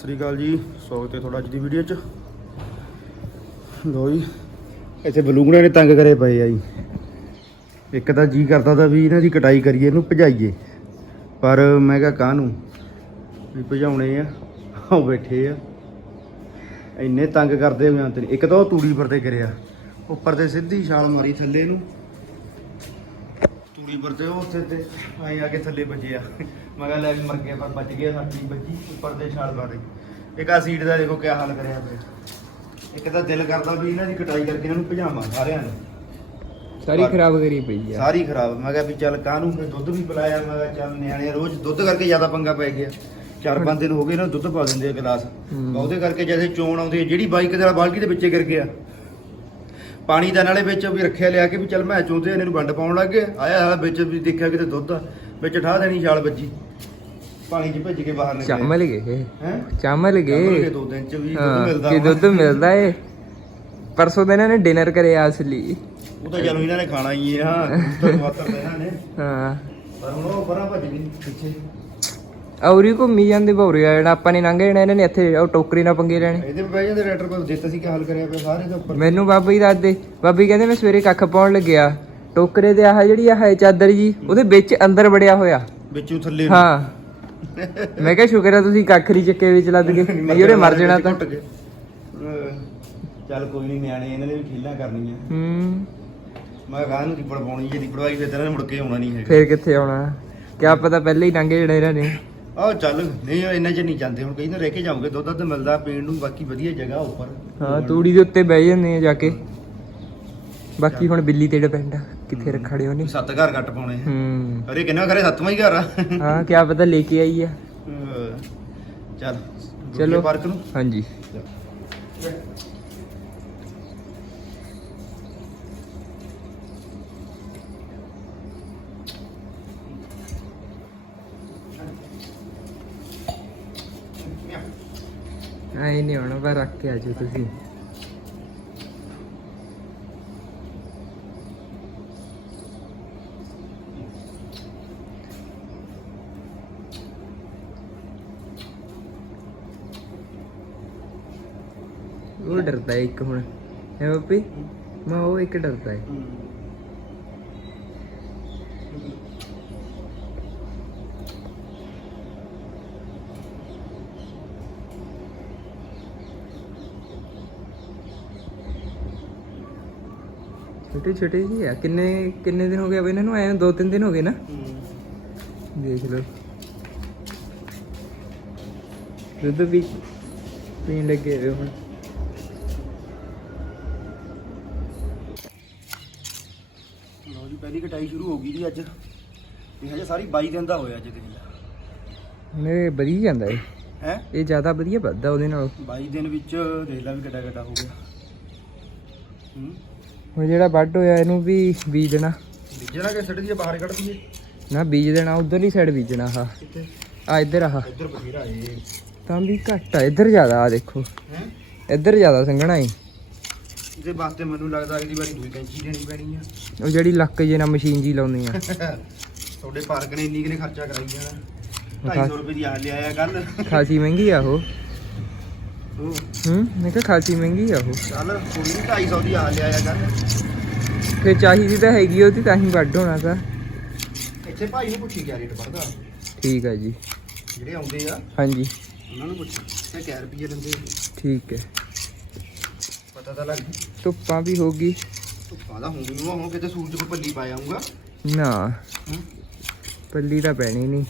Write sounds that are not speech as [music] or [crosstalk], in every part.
ਸਤਿ ਸ੍ਰੀ ਅਕਾਲ ਜੀ, ਸਵਾਗਤ ਹੈ ਤੁਹਾਡਾ ਅੱਜ ਦੀ ਵੀਡੀਓ 'ਚ। ਲੋ ਜੀ, ਇੱਥੇ ਬਲੂੰਗੜਿਆਂ ਨੇ ਤੰਗ ਕਰੇ ਪਏ ਆ ਜੀ। ਇੱਕ ਤਾਂ ਜੀ ਕਰਦਾ ਤਾਂ ਵੀ ਇਹਨਾਂ ਦੀ ਕਟਾਈ ਕਰੀਏ, ਇਹਨੂੰ ਭਜਾਈਏ। ਪਰ ਮੈਂ ਕਿਹਾ ਕਾਹਨੂੰ? ਵੀ ਭਜਾਉਣੇ ਆ, ਉਹ ਬੈਠੇ ਆ। ਇੰਨੇ ਤੰਗ ਕਰਦੇ ਹੋਏ ਅੰਤ ਇੱਕ ਤਾਂ ਉਹ ਤੂੜੀ ਪਰ ਤੇ ਗਿਰਿਆ ਉੱਪਰ ਤੇ ਸਿੱਧੀ ਛਾਲ ਮਾਰੀ ਥੱਲੇ ਨੂੰ। ਪਰ ਤੇ ਉਹ ਉੱਥੇ ਤੇ? ਆਈ ਆ ਕੇ ਥੱਲੇ ਵੱਜਿਆ ਮੈਂ ਕਿਹਾ ਲੈ ਵੀ ਮਰ ਗਿਆ ਪਰ ਬਚ ਗਿਆ ਸਾਡੀ ਬੱਜੀ ਉੱਪਰ ਤੇ ਛਾਲ ਮਾਰੀ ਇੱਕ ਆ ਸੀਟ ਦਾ ਦੇਖੋ ਕਿਆ ਹਾਲ ਕਰਿਆ ਪਿਆ। ਇੱਕ ਤਾਂ ਦਿਲ ਕਰਦਾ ਵੀ ਇਹਨਾਂ ਦੀ ਕਟਾਈ ਕਰਕੇ ਇਹਨਾਂ ਨੂੰ ਭਜਾਵਾਂ ਸਾਰਿਆਂ ਨੂੰ। ਸਾਰੀ ਖਰਾਬ ਕਰੀ ਪਈ ਆ। ਸਾਰੀ ਖਰਾਬ। ਮੈਂ ਕਿਹਾ ਵੀ ਚੱਲ ਕਾਹਨੂੰ ਫਿਰ ਦੁੱਧ ਵੀ ਪਿਲਾਇਆ ਮੈਂ ਕਿਹਾ ਚੱਲ ਨਿਆਣੇ ਰੋਜ਼ ਦੁੱਧ ਕਰਕੇ ਜ਼ਿਆਦਾ ਪੰਗਾ ਪੈ ਗਿਆ। ਚਾਰ ਪੰਜ ਦਿਨ ਹੋ ਗਏ ਇਹਨਾਂ ਨੂੰ ਦੁੱਧ ਪਾ ਦਿੰਦੇ ਆ ਗਲਾਸ। ਉਹਦੇ ਕਰਕੇ ਜੈਸੇ ਚੋਣ ਆਉਂਦੀ ਹੈ ਜਿਹੜੀ ਬਾਈਕ ਦੇ ਨਾਲ ਬਾਲਟੀ ਦੇ ਵਿੱਚੇ ਗਿਰ ਗਿਆ। ਪਾਣੀ ਦਾ ਨਾਲੇ ਵਿੱਚ ਵੀ ਰੱਖਿਆ ਲਿਆ ਕੇ ਵੀ ਚੱਲ ਮੈਂ ਚੋਂਦੇ ਇਹਨਾਂ ਨੂੰ ਵੰਡ ਪਾਉਣ ਲੱਗ ਗਏ ਆਇਆ ਹਾਲਾ ਵਿੱਚ ਵੀ ਦੇਖਿਆ ਕਿਤੇ ਦੁੱਧ ਆ ਵਿੱਚ ਠਾ ਦੇਣੀ ਛਾਲ ਵੱਜੀ। ਪਾਣੀ 'ਚ ਭਿੱਜ ਕੇ ਬਾਹਰ ਨਿਕਲੇ। ਚਾਮਲ ਗਏ ਹੈ? ਚਾਮਲ ਗਏ ਦੋ ਦਿਨ 'ਚ ਵੀ ਦੁੱਧ ਮਿਲਦਾ ਕਿ। ਦੁੱਧ ਮਿਲਦਾ ਏ। ਪਰਸੋਂ ਦਿਨ ਇਹਨਾਂ ਡਿਨਰ ਕਰਿਆ ਅਸਲੀ। ਉਹ ਤਾਂ ਚਲੋ ਇਹਨਾਂ ਨੇ ਖਾਣਾ ਹੀ ਹੈ ਹਾਂ ਦੁੱਧ ਮਾਤਰ ਇਹਨਾਂ ਨੇ। ਹਾਂ। ਪਰ ਹੁਣ ਉਹ ਪਰਾਂ ਭੱਜ ਗਈ ਪਿੱਛੇ। ਔਰੀ ਘੁੰਮੀ ਜਾਂਦੇ ਭੌਰੇ ਆ ਜਿਹੜਾ ਆਪਾਂ ਨੇ ਲੰਘ ਜਾਣਾ ਇਹਨਾਂ ਨੇ ਇੱਥੇ ਉਹ ਟੋਕਰੀ ਨਾਲ ਪੰਗੇ ਲੈਣੇ। ਇਹਦੇ ਬਹਿ ਜਾਂਦੇ ਰੈਟਰ ਕੋਲ ਦਿੱਤਾ ਸੀ ਕਿ ਹੱਲ ਕਰਿਆ ਪਿਆ ਸਾਰੇ ਦੇ ਉੱਪਰ। ਮੈਨੂੰ ਬਾਬਾ ਜੀ ਦੱਸਦੇ ਬਾਬੀ ਕਹਿੰਦੇ ਮੈਂ ਸਵੇਰੇ ਕੱਖ ਪਾਉਣ ਲੱਗਿਆ। ਟੋਕਰੇ ਤੇ ਆਹ ਜਿਹੜੀ ਆਹ ਚਾਦਰ ਜੀ ਉਹਦੇ ਵਿੱਚ ਅੰਦਰ ਵੜਿਆ ਹੋਇਆ। ਵਿੱਚੋਂ ਥੱਲੇ ਨੂੰ। ਹਾਂ ਮੈਂ ਕਿਹਾ ਸ਼ੁਕਰ ਆ ਤੁਸੀਂ ਕੱਖ ਨਹੀਂ ਚੱਕੇ ਵਿੱਚ ਲੱਦ ਗਏ ਨਹੀਂ ਉਹਨੇ ਮਰ ਜਾਣਾ ਤਾਂ। ਘੁੱਟ ਕੇ। ਅਹ ਚੱਲ ਕੋਈ ਨਹੀਂ ਨਿਆਣੇ ਇਹਨਾਂ ਨੇ ਵੀ ਖੇਲਾਂ ਕਰਨੀਆਂ। ਹੂੰ। ਮੈਂ ਨੂੰ ਰਿਪੜ ਪਾਉਣੀ ਜੇ ਰਿਪੜਵਾਈ ਫਿਰ ਤੇਰਾ ਮੁੜ ਕੇ ਆਉਣਾ ਨਹੀਂ ਹੈਗਾ। ਫੇਰ ਕਿੱਥੇ ਆਉਣਾ? ਕਿਆ ਪਤਾ ਪਹਿਲੇ ਹੀ ਲੰਘੇ ਜਿਹੜੇ ਇਹਨਾਂ ਨੇ। ਆਹ ਚੱਲ ਨਹੀਂ ਉਹ ਇੰਨਾ ਚ ਨਹੀਂ ਜਾਂਦੇ ਹੁਣ ਕਈ ਨਾ ਰਹਿ ਕੇ ਜਾਓਗੇ ਦੁੱਧ ਦੁੱਧ ਮਿਲਦਾ ਪੀਣ ਨੂੰ ਬਾਕੀ ਵਧੀਆ ਜਗ੍ਹਾ ਉੱਪਰ। ਹਾਂ ਤੂੜੀ ਦੇ ਉੱਤੇ ਬਹਿ ਜਾਂਦੇ ਆ ਜਾ ਕੇ। ਬਾਕੀ ਹੁਣ ਬਿੱਲੀ ਤੇ ਡਿਪੈਂਡ ਆ ਕਿੱਥੇ ਰੱਖੜੇ ਉਹਨੇ? ਸੱਤ ਘਰ ਕੱਟ ਪਾਉਣੇ। ਹੂੰ। ਅਰੇ ਕਿੰਨਾ ਘਰੇ ਸੱਤਵਾਂ ਹੀ ਘਰ ਆ। ਹਾਂ ਕਿਆ ਪਤਾ ਲੈ ਕੇ ਆਈ ਆ। ਚੱਲ ਚਲੋ। ਪਾਰਕ ਨੂੰ। ਹਾਂਜੀ। ਆਈ ਨਹੀਂ ਹੋਣਾ ਪਰ ਰੱਖ ਕੇ ਆਜੋ ਤੁਸੀਂ। ਉਹ ਡਰਦਾ ਇੱਕ ਹੁਣ। ਹੈ ਬੱਪੀ ਮੈਂ, ਉਹ ਇੱਕ ਡਰਦਾ ਹੈ। ਛੋਟੇ ਛੋਟੇ ਹੀ ਆ। ਕਿੰਨੇ ਕਿੰਨੇ ਦਿਨ ਹੋ ਗਏ? ਬਈ ਇਹਨਾਂ ਨੂੰ ਆਏ? ਦੋ ਤਿੰਨ ਦਿਨ ਹੋ ਗਏ ਨਾ। ਦੇਖ ਲਓ। ਦੁੱਧ ਵੀ ਪੀਣ ਲੱਗੇ ਹੋਏ ਹੁਣ। ਲਓ ਜੀ ਪਹਿਲੀ ਕਟਾਈ ਸ਼ੁਰੂ ਹੋ ਗਈ ਜੀ ਅੱਜ। ਇਹ ਹਜੇ ਸਾਰੀ 22 ਦਿਨ ਦਾ ਹੋਇਆ ਅੱਜ ਦਿਨ ਹੁਣ ਇਹ ਵਧੀ ਜਾਂਦਾ ਹੈ ਹੈ? ਇਹ ਜ਼ਿਆਦਾ ਵਧੀਆ ਵੱਧਦਾ ਉਹਦੇ ਨਾਲ। 22 ਦਿਨ ਵਿੱਚ ਦੇਖ ਲਾ ਵੀ ਕਿੱਡਾ ਕਿੱਡਾ ਹੋ ਗਿਆ। ਹੂੰ। ਹੁਣ ਜਿਹੜਾ ਵੱਢ ਹੋਇਆ ਇਹਨੂੰ ਵੀ ਬੀਜ ਦੇਣਾ ਬੀਜਣਾ ਕਿ ਛੱਡ ਦਈਏ ਬਾਹਰ ਕੱਢ ਦਈਏ? ਨਾ ਬੀਜ ਦੇਣਾ ਉਧਰਲੀ ਸਾਈਡ ਬੀਜਣਾ ਆਹ। ਕਿੱਥੇ? ਆ ਇੱਧਰ ਆਹ। ਇੱਧਰ ਬਥੇਰਾ ਏ। ਤਾਂ ਵੀ ਘੱਟ ਆ ਇੱਧਰ ਜ਼ਿਆਦਾ ਆ ਦੇਖੋ। ਹੈ? ਇੱਧਰ ਜ਼ਿਆਦਾ ਸੰਘਣਾ ਏ। ਇਹਦੇ ਵਾਸਤੇ ਮੈਨੂੰ ਲੱਗਦਾ ਅਗਲੀ ਵਾਰੀ ਦੂਈ ਕੈਂਚੀ ਲੈਣੀ ਪੈਣੀ ਆ। ਉਹ ਜਿਹੜੀ ਲੱਕ ਜੇ ਨਾਲ ਮਸ਼ੀਨ ਜੀ ਲਾਉਂਦੇ ਆ। ਤੁਹਾਡੇ ਪਾਰਕ ਨੇ ਇੰਨੀ ਕਿਨੇ ਖਰਚਾ ਕਰਾਈ ਜਾਣਾ। ਖਾ- 250 ਰੁਪਏ ਦੀ ਆ ਲਿਆਇਆ ਕੱਲ ਖਾਸੀ ਮਹਿੰਗੀ ਆ ਉਹ। ਹੂੰ ਮੈਂ ਕਿਹਾ ਖਾਸੀ ਮਹਿੰਗੀ ਆ ਉਹ। ਚੱਲ ਕੁੜੀ ਵੀ 250 ਦੀ ਆ ਲਿਆਇਆ ਕੱਲ ਫਿਰ ਚਾਹੀਦੀ ਤਾਂ ਹੈਗੀ ਉਹਦੀ ਤਾਂ ਹੀ ਵੱਢ ਹੋਣਾ ਤਾਂ ਇੱਥੇ ਭਾਈ ਨੂੰ ਪੁੱਛੀ ਕਿਆ ਰੇਟ ਪੜਦਾ ਠੀਕ ਆ ਜੀ। ਜਿਹੜੇ ਆਉਂਦੇ ਆ ਹਾਂਜੀ। ਉਹਨਾਂ ਨੂੰ ਪੁੱਛੀ ਕਿ ਕਿਆ ਰੁਪਏ ਆ। ਠੀਕ ਹੈ ਪਤਾ ਤਾਂ ਲੱਗ ਧੁੱਪਾਂ ਵੀ ਹੋ ਗਈ। ਧੁੱਪਾਂ ਦਾ ਹੁੰਦੀ ਨੂੰ ਹੁਣ ਕਿਤੇ ਸੂਰਜ ਕੋ ਪੱਲੀ ਪਾ ਆਉਂਗਾ ਨਾ। ਪੱਲੀ ਤਾਂ ਪੈਣੀ ਨਹੀਂ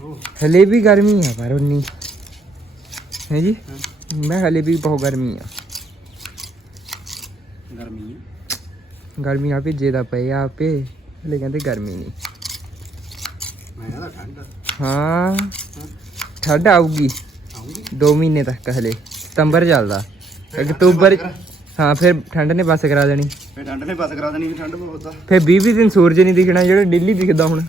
ਉਹ ਹਲੇ ਵੀ ਗਰਮੀ ਆ ਪਰ ਉਨੀ। ਹੈ ਜੀ। ਮੈਂ ਹਲੇ ਵੀ ਬਹੁਤ ਗਰਮੀ ਆ। ਗਰਮੀ ਆ। ਗਰਮੀ ਆ ਭੇਜੇ ਦਾ ਪਏ ਆ ਆਪੇ ਹਲੇ ਕਹਿੰਦੇ ਗਰਮੀ ਨਹੀਂ। ਮੈਂ ਕਹਿੰਦਾ ਠੰਡ ਹਾਂ ਠੰਡ ਆਊਗੀ। ਆਉਂਗੀ 2 ਮਹੀਨੇ ਤੱਕ ਹਲੇ ਸਤੰਬਰ ਚੱਲਦਾ। ਅਕਤੂਬਰ ਹਾਂ ਫਿਰ ਠੰਡ ਨੇ ਬਸ ਕਰਾ ਦੇਣੀ। ਫੇ ਠੰਡ ਨੇ ਬਸ ਕਰਾ ਦੇਣੀ ਵੀ ਠੰਡ ਬਹੁਤ ਆ। ਫਿਰ 20 20 ਦਿਨ ਸੂਰਜ ਨਹੀਂ ਦਿਖਣਾ ਜਿਹੜਾ ਡੇਲੀ ਦਿਖਦਾ ਹੁਣ।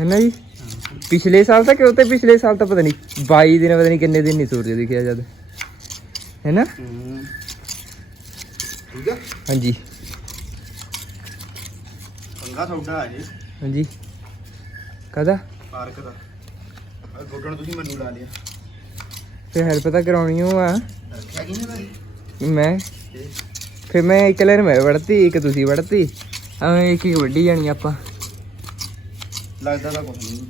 ਹੈ ਨਾ ਜੀ? ਪਿਛਲੇ ਸਾਲ ਤਾਂ ਕਿਉਂ ਤੇ ਪਿਛਲੇ ਸਾਲ ਤਾਂ ਪਤਾ ਨਹੀਂ 22 ਦਿਨ ਪਤਾ ਨਹੀਂ ਕਿੰਨੇ ਦਿਨ ਨਹੀਂ ਸੂਰਜ ਦਿਖਿਆ ਜਦ। ਹੈ ਨਾ ਹੂੰ ਠੀਕ ਆ। ਹਾਂਜੀ। ਪੰਗਾ ਤੁਹਾਡਾ ਇਹ ਹਾਂਜੀ। ਕਦਾ ਪਾਰਕ ਦਾ। ਆਹ ਗੋਡਣ ਤੁਸੀਂ ਮੈਨੂੰ ਲਾ ਲਿਆ। ਤੇ ਹੈਲਪ ਤਾਂ ਕਰਾਉਣੀ ਓ ਆ। ਰੱਖਿਆ ਕਿਹਨੇ ਭਾਈ? ਮੈਂ? ਫਿਰ ਮੈਂ ਇੱਕ ਲੈਨ ਮੈਂ ਵੜਤੀ ਇੱਕ ਤੁਸੀਂ ਵੜਤੀ। ਐਵੇਂ ਇੱਕ ਇੱਕ ਵੱਢੀ ਜਾਣੀ ਆਪਾਂ। ਲੱਗਦਾ ਤਾਂ ਕੁਝ ਨਹੀਂ।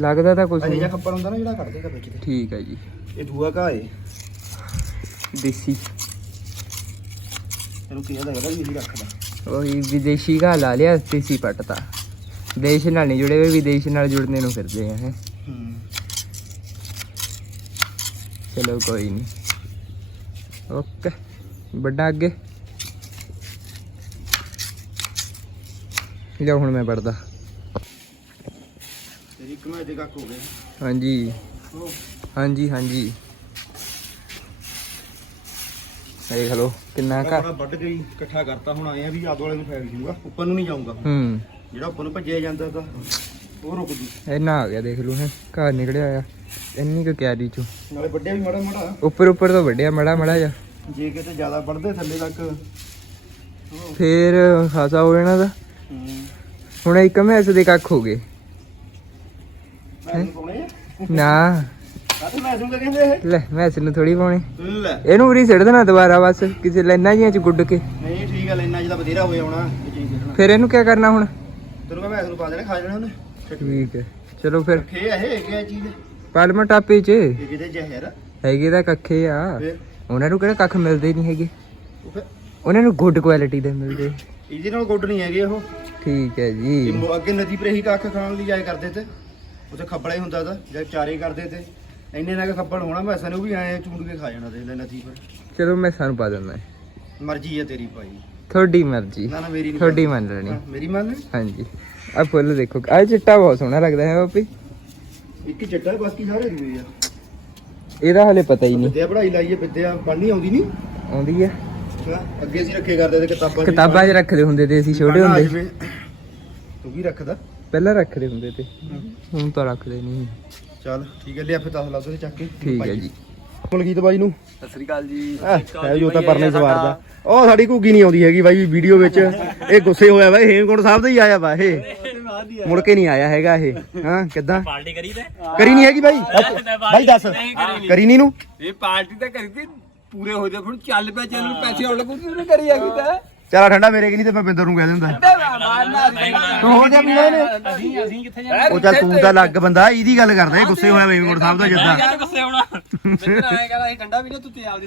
ਲੱਗਦਾ ਤਾਂ ਕੁਝ ਅਜੇ ਨਹੀਂ। ਜਿਹਾ ਖੱਪਰ ਹੁੰਦਾ ਨਾ ਜਿਹੜਾ ਕੱਢ ਦੇਗਾ ਵਿੱਚ ਤੇ। ਠੀਕ ਹੈ ਜੀ। ਇਹ ਦੂਆ ਘਾਹ ਏ। ਦੇਸੀ। ਇਹਨੂੰ ਕਿਹਾ ਹੈਗਾ ਵੀ ਨਹੀਂ ਰੱਖਦਾ। ਉਹੀ ਵਿਦੇਸ਼ੀ ਘਾ ਲਾ ਲਿਆ ਦੇਸੀ ਪੱਟਤਾ ਦੇਸ਼ ਨਾਲ ਨਹੀਂ ਜੁੜੇ ਹੋਏ ਵਿਦੇਸ਼ ਨਾਲ ਜੁੜਨੇ ਨੂੰ ਫਿਰਦੇ ਆ ਹੈਂ। ਹੂੰ। ਚਲੋ ਕੋਈ ਨਹੀਂ। ਓਕੇ ਵੱਡਾ ਅੱਗੇ। ਲਿਆ ਹੁਣ ਮੈਂ ਪੜਦਾ ਤੇਰੀ ਕਮਾਈ ਦੇ ਕੱਖ ਹੋ ਗਏ। ਹਾਂਜੀ। ਉਹ ਹਾਂਜੀ ਹਾਂਜੀ। ਦੇਖ ਲਓ ਕਿੰਨਾ ਘਰ? ਵੱਢ ਗਈ ਇਕੱਠਾ ਕਰਤਾ ਹੁਣ ਆਏ ਆ ਵੀ ਆਦੋ ਵਾਲੇ ਨੂੰ ਫੈਲ ਜੂਗਾ ਉੱਪਰ ਨੂੰ ਨਹੀਂ ਜਾਊਗਾ। ਹੂੰ। ਜਿਹੜਾ ਉੱਪਰ ਨੂੰ ਭੱਜਿਆ ਜਾਂਦਾ ਤਾਂ ਉਹ ਰੁਕ ਜੂ। ਇੰਨਾ ਆ ਗਿਆ ਦੇਖ ਲਓ ਹੈ ਘਰ ਨਿਕਲਿਆ ਆ ਇੰਨੀ ਕੁ ਕਿਆਰੀ ਚੋਂ। ਨਾਲੇ ਵੱਡਿਆ ਵੀ ਮਾੜਾ ਮਾੜਾ। ਉੱਪਰ ਉੱਪਰ ਤੋਂ ਵੱਡਿਆ ਮੜਾ ਮੜਾ ਜਾ ਜੇ ਕਿਤੇ ਜ਼ਿਆਦਾ ਵੱਢਦੇ ਥੱਲੇ ਤੱਕ। ਫੇਰ ਖਾਸਾ ਹੋ ਜਾਣਾ ਦਾ ਹੂੰ। ਹੁਣ ਇੱਕ ਮੈਸ ਦੇ ਕੱਖ ਹੋ ਗਏ। ਮੈਂ ਨਾ। ਕਾਹਦੇ ਮੈਂ ਸੁਣਦਾ ਕਹਿੰਦੇ ਇਹ? ਲੈ ਮੈਸ ਨੂੰ ਥੋੜੀ ਪਾਉਣੀ। ਲੈ। ਇਹਨੂੰ ਉਰੀ ਸਿੱਟ ਦੇਣਾ ਦੁਬਾਰਾ ਬਸ ਕਿਸੇ ਲੈਣਾ ਜੀਆਂ ਚ ਗੁੱਡ ਕੇ। ਨਹੀਂ ਠੀਕ ਆ ਲੈਣਾ ਜਿਹਦਾ ਬਥੇਰਾ ਹੋਇਆ ਹੋਣਾ ਇਹ ਚੀਜ਼ ਦੇਣਾ ਫਿਰ ਇਹਨੂੰ ਕੀ ਕਰਨਾ ਹੁਣ? ਤੈਨੂੰ ਮੈਂ ਨੂੰ ਪਾ ਦੇਣਾ ਖਾ ਜਾਣਾ ਉਹਨੇ। ਠੀਕ ਹੈ। ਚਲੋ ਫਿਰ। ਖੇ ਆ ਇਹ ਕੀ ਚੀਜ਼। ਪਾਲਮਾ ਟਾਪੇ ਚ। ਇਹ ਕਿਤੇ ਜ਼ਹਿਰ ਆ। ਹੈਗੇ ਤਾਂ ਕੱਖੇ ਆ। ਫਿਰ ਉਹਨਾਂ ਨੂੰ ਕਿਹੜਾ ਕੱਖ ਮਿਲਦੇ ਨਹੀਂ ਹੈਗੇ? ਉਹ ਫਿਰ ਉਹਨਾਂ ਨੂੰ ਗੁੱਡ ਕੁਆਲਿਟੀ ਦੇ ਮਿਲਦੇ। ਇਹਦੇ ਨਾਲ ਗੁੱਡ ਨਹੀਂ ਹੈਗੇ ਉਹ। ਠੀਕ ਹੈ ਜੀ। ਮੋ- ਅੱਗੇ ਨਦੀ ਪਰ ਇਹੀ ਕੱਖ ਖਾਣ ਲਈ ਜਾਇਆ ਕਰਦੇ ਤੇ। ਉੱਥੇ ਖੱਬੜਾ ਹੀ ਹੁੰਦਾ ਤਾਂ ਜਦ ਚਾਰੇ ਕਰਦੇ ਤੇ। ਇੰਨੇ ਨਾਲ ਖੱਬੜ ਹੋਣਾ ਵੈਸਾ ਨੇ ਉਹ ਵੀ ਐ ਚੂੰਡ ਕੇ ਖਾ ਜਾਣਾ ਦੇ ਲੈ ਨਦੀ ਪਰ। ਚਲੋ ਮੈਂ ਸਾਨੂੰ ਪਾ ਦਿੰਦਾ। ਮਰਜ਼ੀ ਹੈ ਤੇਰੀ ਭਾਈ। ਤੁਹਾਡੀ ਮਰਜ਼ੀ। ਨਾ ਨਾ ਮੇਰੀ ਨਹੀਂ ਤੁਹਾਡੀ ਮੰਨ ਲੈਣੀ ਮੇਰੀ ਮੰਨ ਹਾਂਜੀ। ਆ ਫੁੱਲ ਦੇਖੋ ਆ ਚਿੱਟਾ ਬਹੁਤ ਸੋਹਣਾ ਲੱਗਦਾ ਹੈ ਬਾਪੀ। ਇੱਕ ਚੱਟਾ ਬਾਕੀ ਸਾਰੇ ਦੂਏ ਆ। ਇਹਦਾ ਹਲੇ ਪਤਾ ਹੀ ਨਹੀਂ। ਵਿਦਿਆ ਪੜਾਈ ਲਾਈਏ ਵਿਦਿਆ ਪੜ੍ਹਨੀ ਆਉਂਦੀ ਨਹੀਂ ਆਉਂਦੀ ਆ। ਅੱਗੇ ਅਸੀਂ ਰੱਖੇ ਕਰਦੇ ਤੇ ਕਿਤਾਬਾਂ। ਕਿਤਾਬਾਂ 'ਚ ਰੱਖਦੇ ਹੁੰਦੇ ਤੇ ਅਸੀਂ ਛੋਟੇ ਹੁੰਦੇ। ਤੂੰ ਵੀ ਰੱਖਦਾ ਪਹਿਲਾਂ ਰੱਖਦੇ ਹੁੰਦੇ ਤੇ। ਹੁਣ ਤਾਂ ਰੱਖਦੇ ਨਹੀਂ। ਚੱਲ ਠੀਕ ਹੈ ਲਿਆ ਫਿਰ 10 ਲੱਖ ਦੇ ਚੱਕ ਕੇ। ਠੀਕ ਹੈ ਜੀ। ਮਲਕੀਤ ਬਾਈ ਨੂੰ। ਸਤਿ ਸ੍ਰੀ ਅਕਾਲ ਜੀ। ਹੈ ਜੋ ਤਾਂ ਪਰਨੇ ਸਵਾਰਦਾ ਉਹ ਸਾਡੀ ਘੁੱਗੀ ਨਹੀਂ ਆਉਂਦੀ ਹੈਗੀ ਬਾਈ ਵੀਡੀਓ ਵਿੱਚ। ਇਹ ਗੁੱਸੇ ਹੋਇਆ ਵਾ ਇਹ ਹੇਮਕੁੰਟ ਸਾਹਿਬ ਦਾ ਹੀ ਆਇਆ ਵਾ ਇਹ। ਮੁੜ ਕੇ ਨਹੀਂ ਆਇਆ ਹੈਗਾ ਇਹ। ਹਾਂ ਕਿੱਦਾਂ? ਪਾਰਟੀ ਕਰੀ ਤੇ। ਕਰੀ ਨਹੀਂ ਹੈਗੀ ਬਾਈ? ਬਾਈ ਦੱਸ। ਕਰੀ ਨਹੀਂ ਨੂੰ ਇਹ ਪਾਰਟੀ ਤਾਂ ਕਰੀ ਤੇ ਪੂਰੇ ਹੋ ਜਾ ਹੁਣ ਚੱਲ ਪਿਆ ਚੱਲ ਪੈਸੇ ਆਉਣ ਲੱਗੂ ਤੂੰ ਕਰੀ ਆ ਕੀਤਾ ਚੱਲ ਠੰਡਾ ਮੇਰੇ ਕਿ ਨਹੀਂ ਤੇ ਮੈਂ ਬਿੰਦਰ ਨੂੰ ਕਹਿ ਦਿੰਦਾ। ਤੂੰ ਹੋ ਜਾ ਪੀਣਾ ਇਹਨੇ? ਅਸੀਂ ਅਸੀਂ ਕਿੱਥੇ ਜਾਣਾ ਉਹ ਚੱਲ ਤੂੰ ਤਾਂ ਲੱਗ ਬੰਦਾ ਇਹਦੀ ਗੱਲ ਕਰਦਾ ਇਹ ਗੁੱਸੇ ਹੋਇਆ ਵਾ ਹੇਮਕੁੰਟ ਸਾਹਿਬ ਦਾ ਜਿੱਦਾਂ। ਯਾਰ ਗੁੱਸੇ ਆਉਣਾ ਮਿੱਤਰ ਆਏ ਕਹਿੰਦਾ ਅਸੀਂ ਠੰਡਾ ਵੀ ਨਾ ਤੂੰ ਤੇ ਆਪਦੀ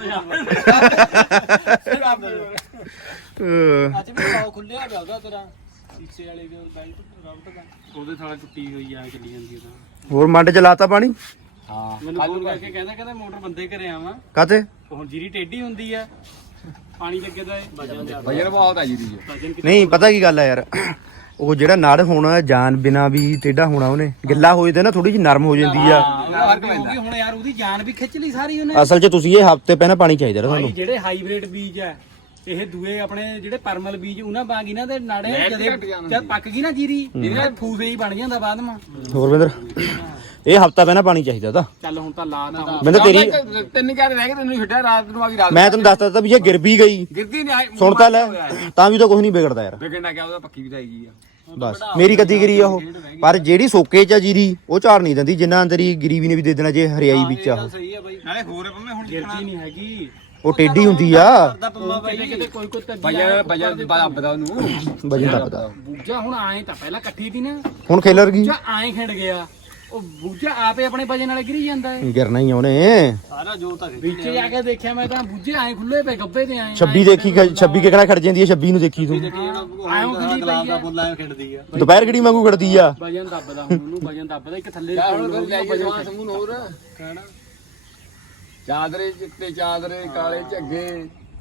ਅਹ, ਅੱਜ ਵੀ ਪਾਉ ਖੁੱਲਿਆ ਗਿਆ ਉਹਦਾ ਤੇਰਾ ਪਿੱਛੇ ਵਾਲੇ ਦੇ ਬੈਲਟ ਰਬਟ ਦਾ ਉਹਦੇ ਥਾਲਾ ਟੁੱਟੀ ਹੋਈ ਆ ਚੱਲੀ ਜਾਂਦੀ ਉਹਦਾ ਹੋਰ ਮੰਡ ਚ ਲਾਤਾ ਪਾਣੀ? ਹਾਂ। ਮੈਨੂੰ ਫੋਨ ਕਰਕੇ ਕਹਿੰਦਾ ਕਹਿੰਦਾ ਮੋਟਰ ਬੰਦੇ ਘਰੇ ਆਵਾਂ। ਕਾਤੇ ਹੁਣ ਜੀਰੀ ਟੇਢੀ ਹੁੰਦੀ ਆ। ਪਾਣੀ ਲੱਗੇ ਦਾ ਵਜਨ ਦੇ ਵਜਨ ਬਹੁਤ ਆ ਜੀਰੀ ਵਜਨ ਨਹੀਂ ਪਤਾ ਕੀ ਗੱਲ ਆ ਯਾਰ ਉਹ ਜਿਹੜਾ ਨੜ ਹੋਣਾ ਜਾਨ ਬਿਨਾ ਵੀ ਟੇਢਾ ਹੋਣਾ ਉਹਨੇ ਗਿੱਲਾ ਹੋ ਜਾਂਦਾ ਨਾ ਥੋੜੀ ਜਿਹੀ ਨਰਮ ਹੋ ਜਾਂਦੀ ਆ। ਕਿਉਂਕਿ ਹੁਣ ਯਾਰ ਉਹਦੀ ਜਾਨ ਵੀ ਖਿੱਚ ਲਈ ਸਾਰੀ ਉਹਨੇ। ਅਸਲ 'ਚ ਤੁਸੀਂ ਇਹ ਹਫ਼ਤੇ ਪਹਿਲਾਂ ਪਾਣੀ ਚਾਹੀਦਾ ਭਾਈ ਤੁਹਾਨੂੰ। ਜਿਹੜੇ ਹਾਈਬ੍ਰਿਡ ਬੀਜ ਆ ਇਹ ਦੂਏ ਆਪਣੇ ਜਿਹੜੇ ਪਰਮਲ ਬੀਜ ਉਹਨਾਂ ਵਾਂਗ ਇਹਨਾਂ ਦੇ ਨਾੜੇ ਜਦੇ ਜਦ ਪੱਕ ਗਈ ਨਾ ਜੀਰੀ ਇਹਦੇ ਫੂਸੇ ਹੀ ਬਣ ਜਾਂਦਾ ਬਾਅਦ ਮਾ। ਹੋਰ ਬਿੰਦਰ ਇਹ ਹਫਤਾ ਪਹਿਲਾਂ ਪਾਣੀ ਚਾਹੀਦਾ ਤਾਂ। ਚੱਲ ਹੁਣ ਤਾਂ ਲਾ ਤਾਂ। ਬਿੰਦਰ ਤੇਰੀ ਤਿੰਨ ਚਾਰ ਰਹਿ ਗਏ ਤੈਨੂੰ ਛੱਡਿਆ ਰਾਤ ਨੂੰ ਆ ਗਈ ਰਾਤ ਮੈਂ ਤੈਨੂੰ ਦੱਸਦਾ ਤਾਂ ਵੀ ਇਹ ਗਿਰ ਵੀ ਗਈ। ਗਿਰਦੀ ਨਹੀਂ ਆਈ ਸੁਣ ਤਾਂ ਲੈ ਤਾਂ ਵੀ ਤਾਂ ਕੁਝ ਨਹੀਂ ਵਿਗੜਦਾ ਯਾਰ। ਵਿਗੜਨਾ ਕਿਆ ਉਹਦਾ ਪੱਕੀ ਵਿਦਾਈ ਗਈ ਆ। ਬਸ ਮੇਰੀ ਕੱਦੀ ਗਰੀ ਆ ਉਹ ਪਰ ਜਿਹੜੀ ਸੋਕੇ ਚ ਆ ਜੀਰੀ ਉਹ ਝਾੜ ਨਹੀਂ ਦਿੰਦੀ ਜਿੰਨਾ ਅੰਦਰੀ ਗਰੀਬੀ ਨੇ ਵੀ ਦੇ ਦੇਣਾ ਜੇ ਹਰਿਆਈ ਵਿੱਚ ਆ ਉਹ ਸਹੀ ਆ ਬਾਈ ਨਾਲੇ ਹੋਰ ਪੰਮੇ ਹੁਣ ਗਿਰਦੀ ਨਹੀਂ ਹੈਗੀ ਉਹ ਟੇਢੀ ਹੁੰਦੀ ਆ ਦਾ ਪੰਮਾ ਬਾਈ ਕਿਤੇ ਕੋਈ ਕੋਈ ਤੇ ਵਜਨ ਵਜਨ ਦੱਬਦਾ ਉਹਨੂੰ ਵਜਨ ਦੱਬਦਾ ਬੂਜਾ ਹੁਣ ਆਏ ਤਾਂ ਪਹਿਲਾਂ ਇਕੱਠੀ ਦੀ ਨਾ ਹੁਣ ਖੇਲਰ ਗਈ ਆਏ ਖਿੰਡ ਗਿਆ ਉਹ ਬੂਜਾ ਆਪੇ ਆਪਣੇ ਵਜਨ ਨਾਲ ਗਿਰੀ ਜਾਂਦਾ ਹੈ ਗਿਰਨਾ ਹੀ ਆ ਉਹਨੇ। ਸਾਰਾ ਜੋ ਤਾਂ ਵਿੱਚ ਜਾ ਕੇ ਦੇਖਿਆ ਮੈਂ ਤਾਂ ਬੂਝੇ ਆਏ ਖੁੱਲੇ ਪਏ ਗੱਬੇ ਤੇ ਆਏ। 26 ਦੇਖੀ 26 ਕਿਹੜਾ ਖੜ ਜਾਂਦੀ ਹੈ 26 ਨੂੰ ਦੇਖੀ ਤੂੰ। ਆਇਓ ਖਿੰਡੀ ਪਈ ਆ। ਬੁੱਲਾ ਖੇਡਦੀ ਆ। ਦੁਪਹਿਰ ਕਿਹੜੀ ਵਾਂਗੂ ਖੜਦੀ ਆ? ਵਜਨ ਦੱਬਦਾ ਹੁਣ ਉਹਨੂੰ ਵਜਨ ਦੱਬਦਾ ਇੱਕ ਥੱਲੇ ਵਜਨ ਸਮੂਨ ਹੋਰ। ਚਾਦਰੇ ਚਿੱਟੇ ਚਾਦਰੇ ਕਾਲੇ ਝੱਗੇ।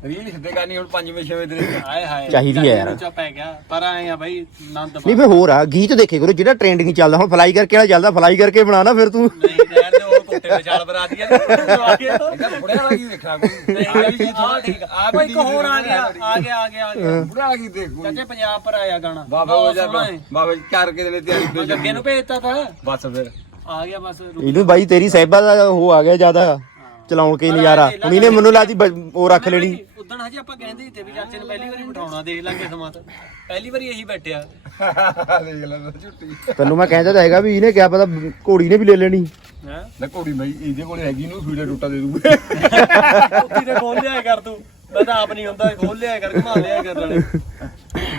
ਰੀਲ ਸਿੱਧੇ ਕਰਨੀ ਹੁਣ ਪੰਜਵੇਂ ਛੇਵੇਂ ਦਿਨ ਹਾਏ ਹਾਏ। ਚਾਹੀਦੀ ਹੈ ਯਾਰ। ਚਾ ਪੈ ਗਿਆ। ਪਰ ਆਏ ਆ ਬਾਈ ਨੰਦ ਨਹੀਂ ਫੇ ਹੋਰ ਆ ਗੀਤ ਦੇਖੇ ਕਰੋ ਜਿਹੜਾ ਟ੍ਰੈਂਡਿੰਗ ਚੱਲਦਾ ਹੁਣ ਫਲਾਈ ਕਰਕੇ ਵਾਲਾ ਚੱਲਦਾ ਫਲਾਈ ਕਰਕੇ ਬਣਾ ਨਾ ਫਿਰ ਤੂੰ। ਨਹੀਂ ਰਹਿਣ ਦੇ ਉਹ ਕੁੱਤੇ ਤੇ ਛਾਲ ਬਰਾ ਦਿਆ ਇਹਦਾ ਬੁੜਿਆ ਵਾਲਾ ਕੀ ਵੇਖਣਾ ਕੋਈ। ਆ ਵੀ ਠੀਕ ਆ ਵੀ ਇੱਕ ਹੋਰ ਆ ਗਿਆ ਆ। ਗਿਆ ਆ ਗਿਆ ਆ ਗਿਆ। ਬੁੜਿਆ ਵਾਲਾ ਕੀ ਦੇਖੂ ਚਾਚੇ ਪੰਜਾਬ ਪਰ ਆਇਆ ਗਾਣਾ। ਬਾਬਾ ਹੋ ਜਾ ਬਾਬਾ ਚਾਰ ਕੇ ਦੇ ਤਿਆਰੀ ਮੈਂ ਜੱਗੇ ਨੂੰ ਭੇਜਤਾ ਤਾਂ। ਬਸ ਫਿਰ। ਆ ਗਿਆ ਬਸ ਰੁਕ ਇਹਨੂੰ ਬਾਈ ਤੇਰੀ ਸਹਿਬਾ ਦਾ ਉਹ ਆ ਗਿਆ ਜ਼ਿਆਦਾ। ਚਲਾਉਣ ਕੇ ਨਜ਼ਾਰਾ। ਹੁਣ ਇਹਨੇ ਮੈਨੂੰ ਬ- ਉਹ ਰੱਖ ਲੈਣੀ। ਉਦੋਂ ਹਜੇ ਆਪਾਂ ਕਹਿੰਦੇ ਤੇ ਵੀ ਚਾਚੇ ਨੂੰ ਪਹਿਲੀ ਵਾਰੀ ਬਿਠਾਉਣਾ ਦੇਖ ਲਾਂਗੇ ਸਮਾਂ ਤਾਂ। ਪਹਿਲੀ ਵਾਰੀ ਇਹੀ ਬੈਠਿਆ। ਦੇਖ ਲੈ ਝੁੱਟੀ ਤੈਨੂੰ ਮੈਂ ਕਹਿੰਦਾ ਤਾਂ ਹੈਗਾ ਵੀ ਇਹਨੇ ਕਿਆ ਪਤਾ ਘੋੜੀ ਨੇ ਵੀ ਲੈ ਲੈਣੀ। ਹੈ? ਨਾ ਘੋੜੀ ਬਾਈ ਇਹਦੇ ਕੋਲ ਹੈਗੀ ਨੂੰ ਫੀੜੇ ਟੁੱਟਾ ਦੇ ਦੂਗੇ ਉੱਤੀ ਤੇ ਖੋਲ ਲਿਆ ਕਰ ਤੂੰ। ਮੈਂ ਤਾਂ ਆਪ ਨਹੀਂ ਹੁੰਦਾ ਖੋਲ ਲਿਆ ਕਰ ਘੁਮਾ ਲਿਆ ਕਰ ਨਾਲੇ।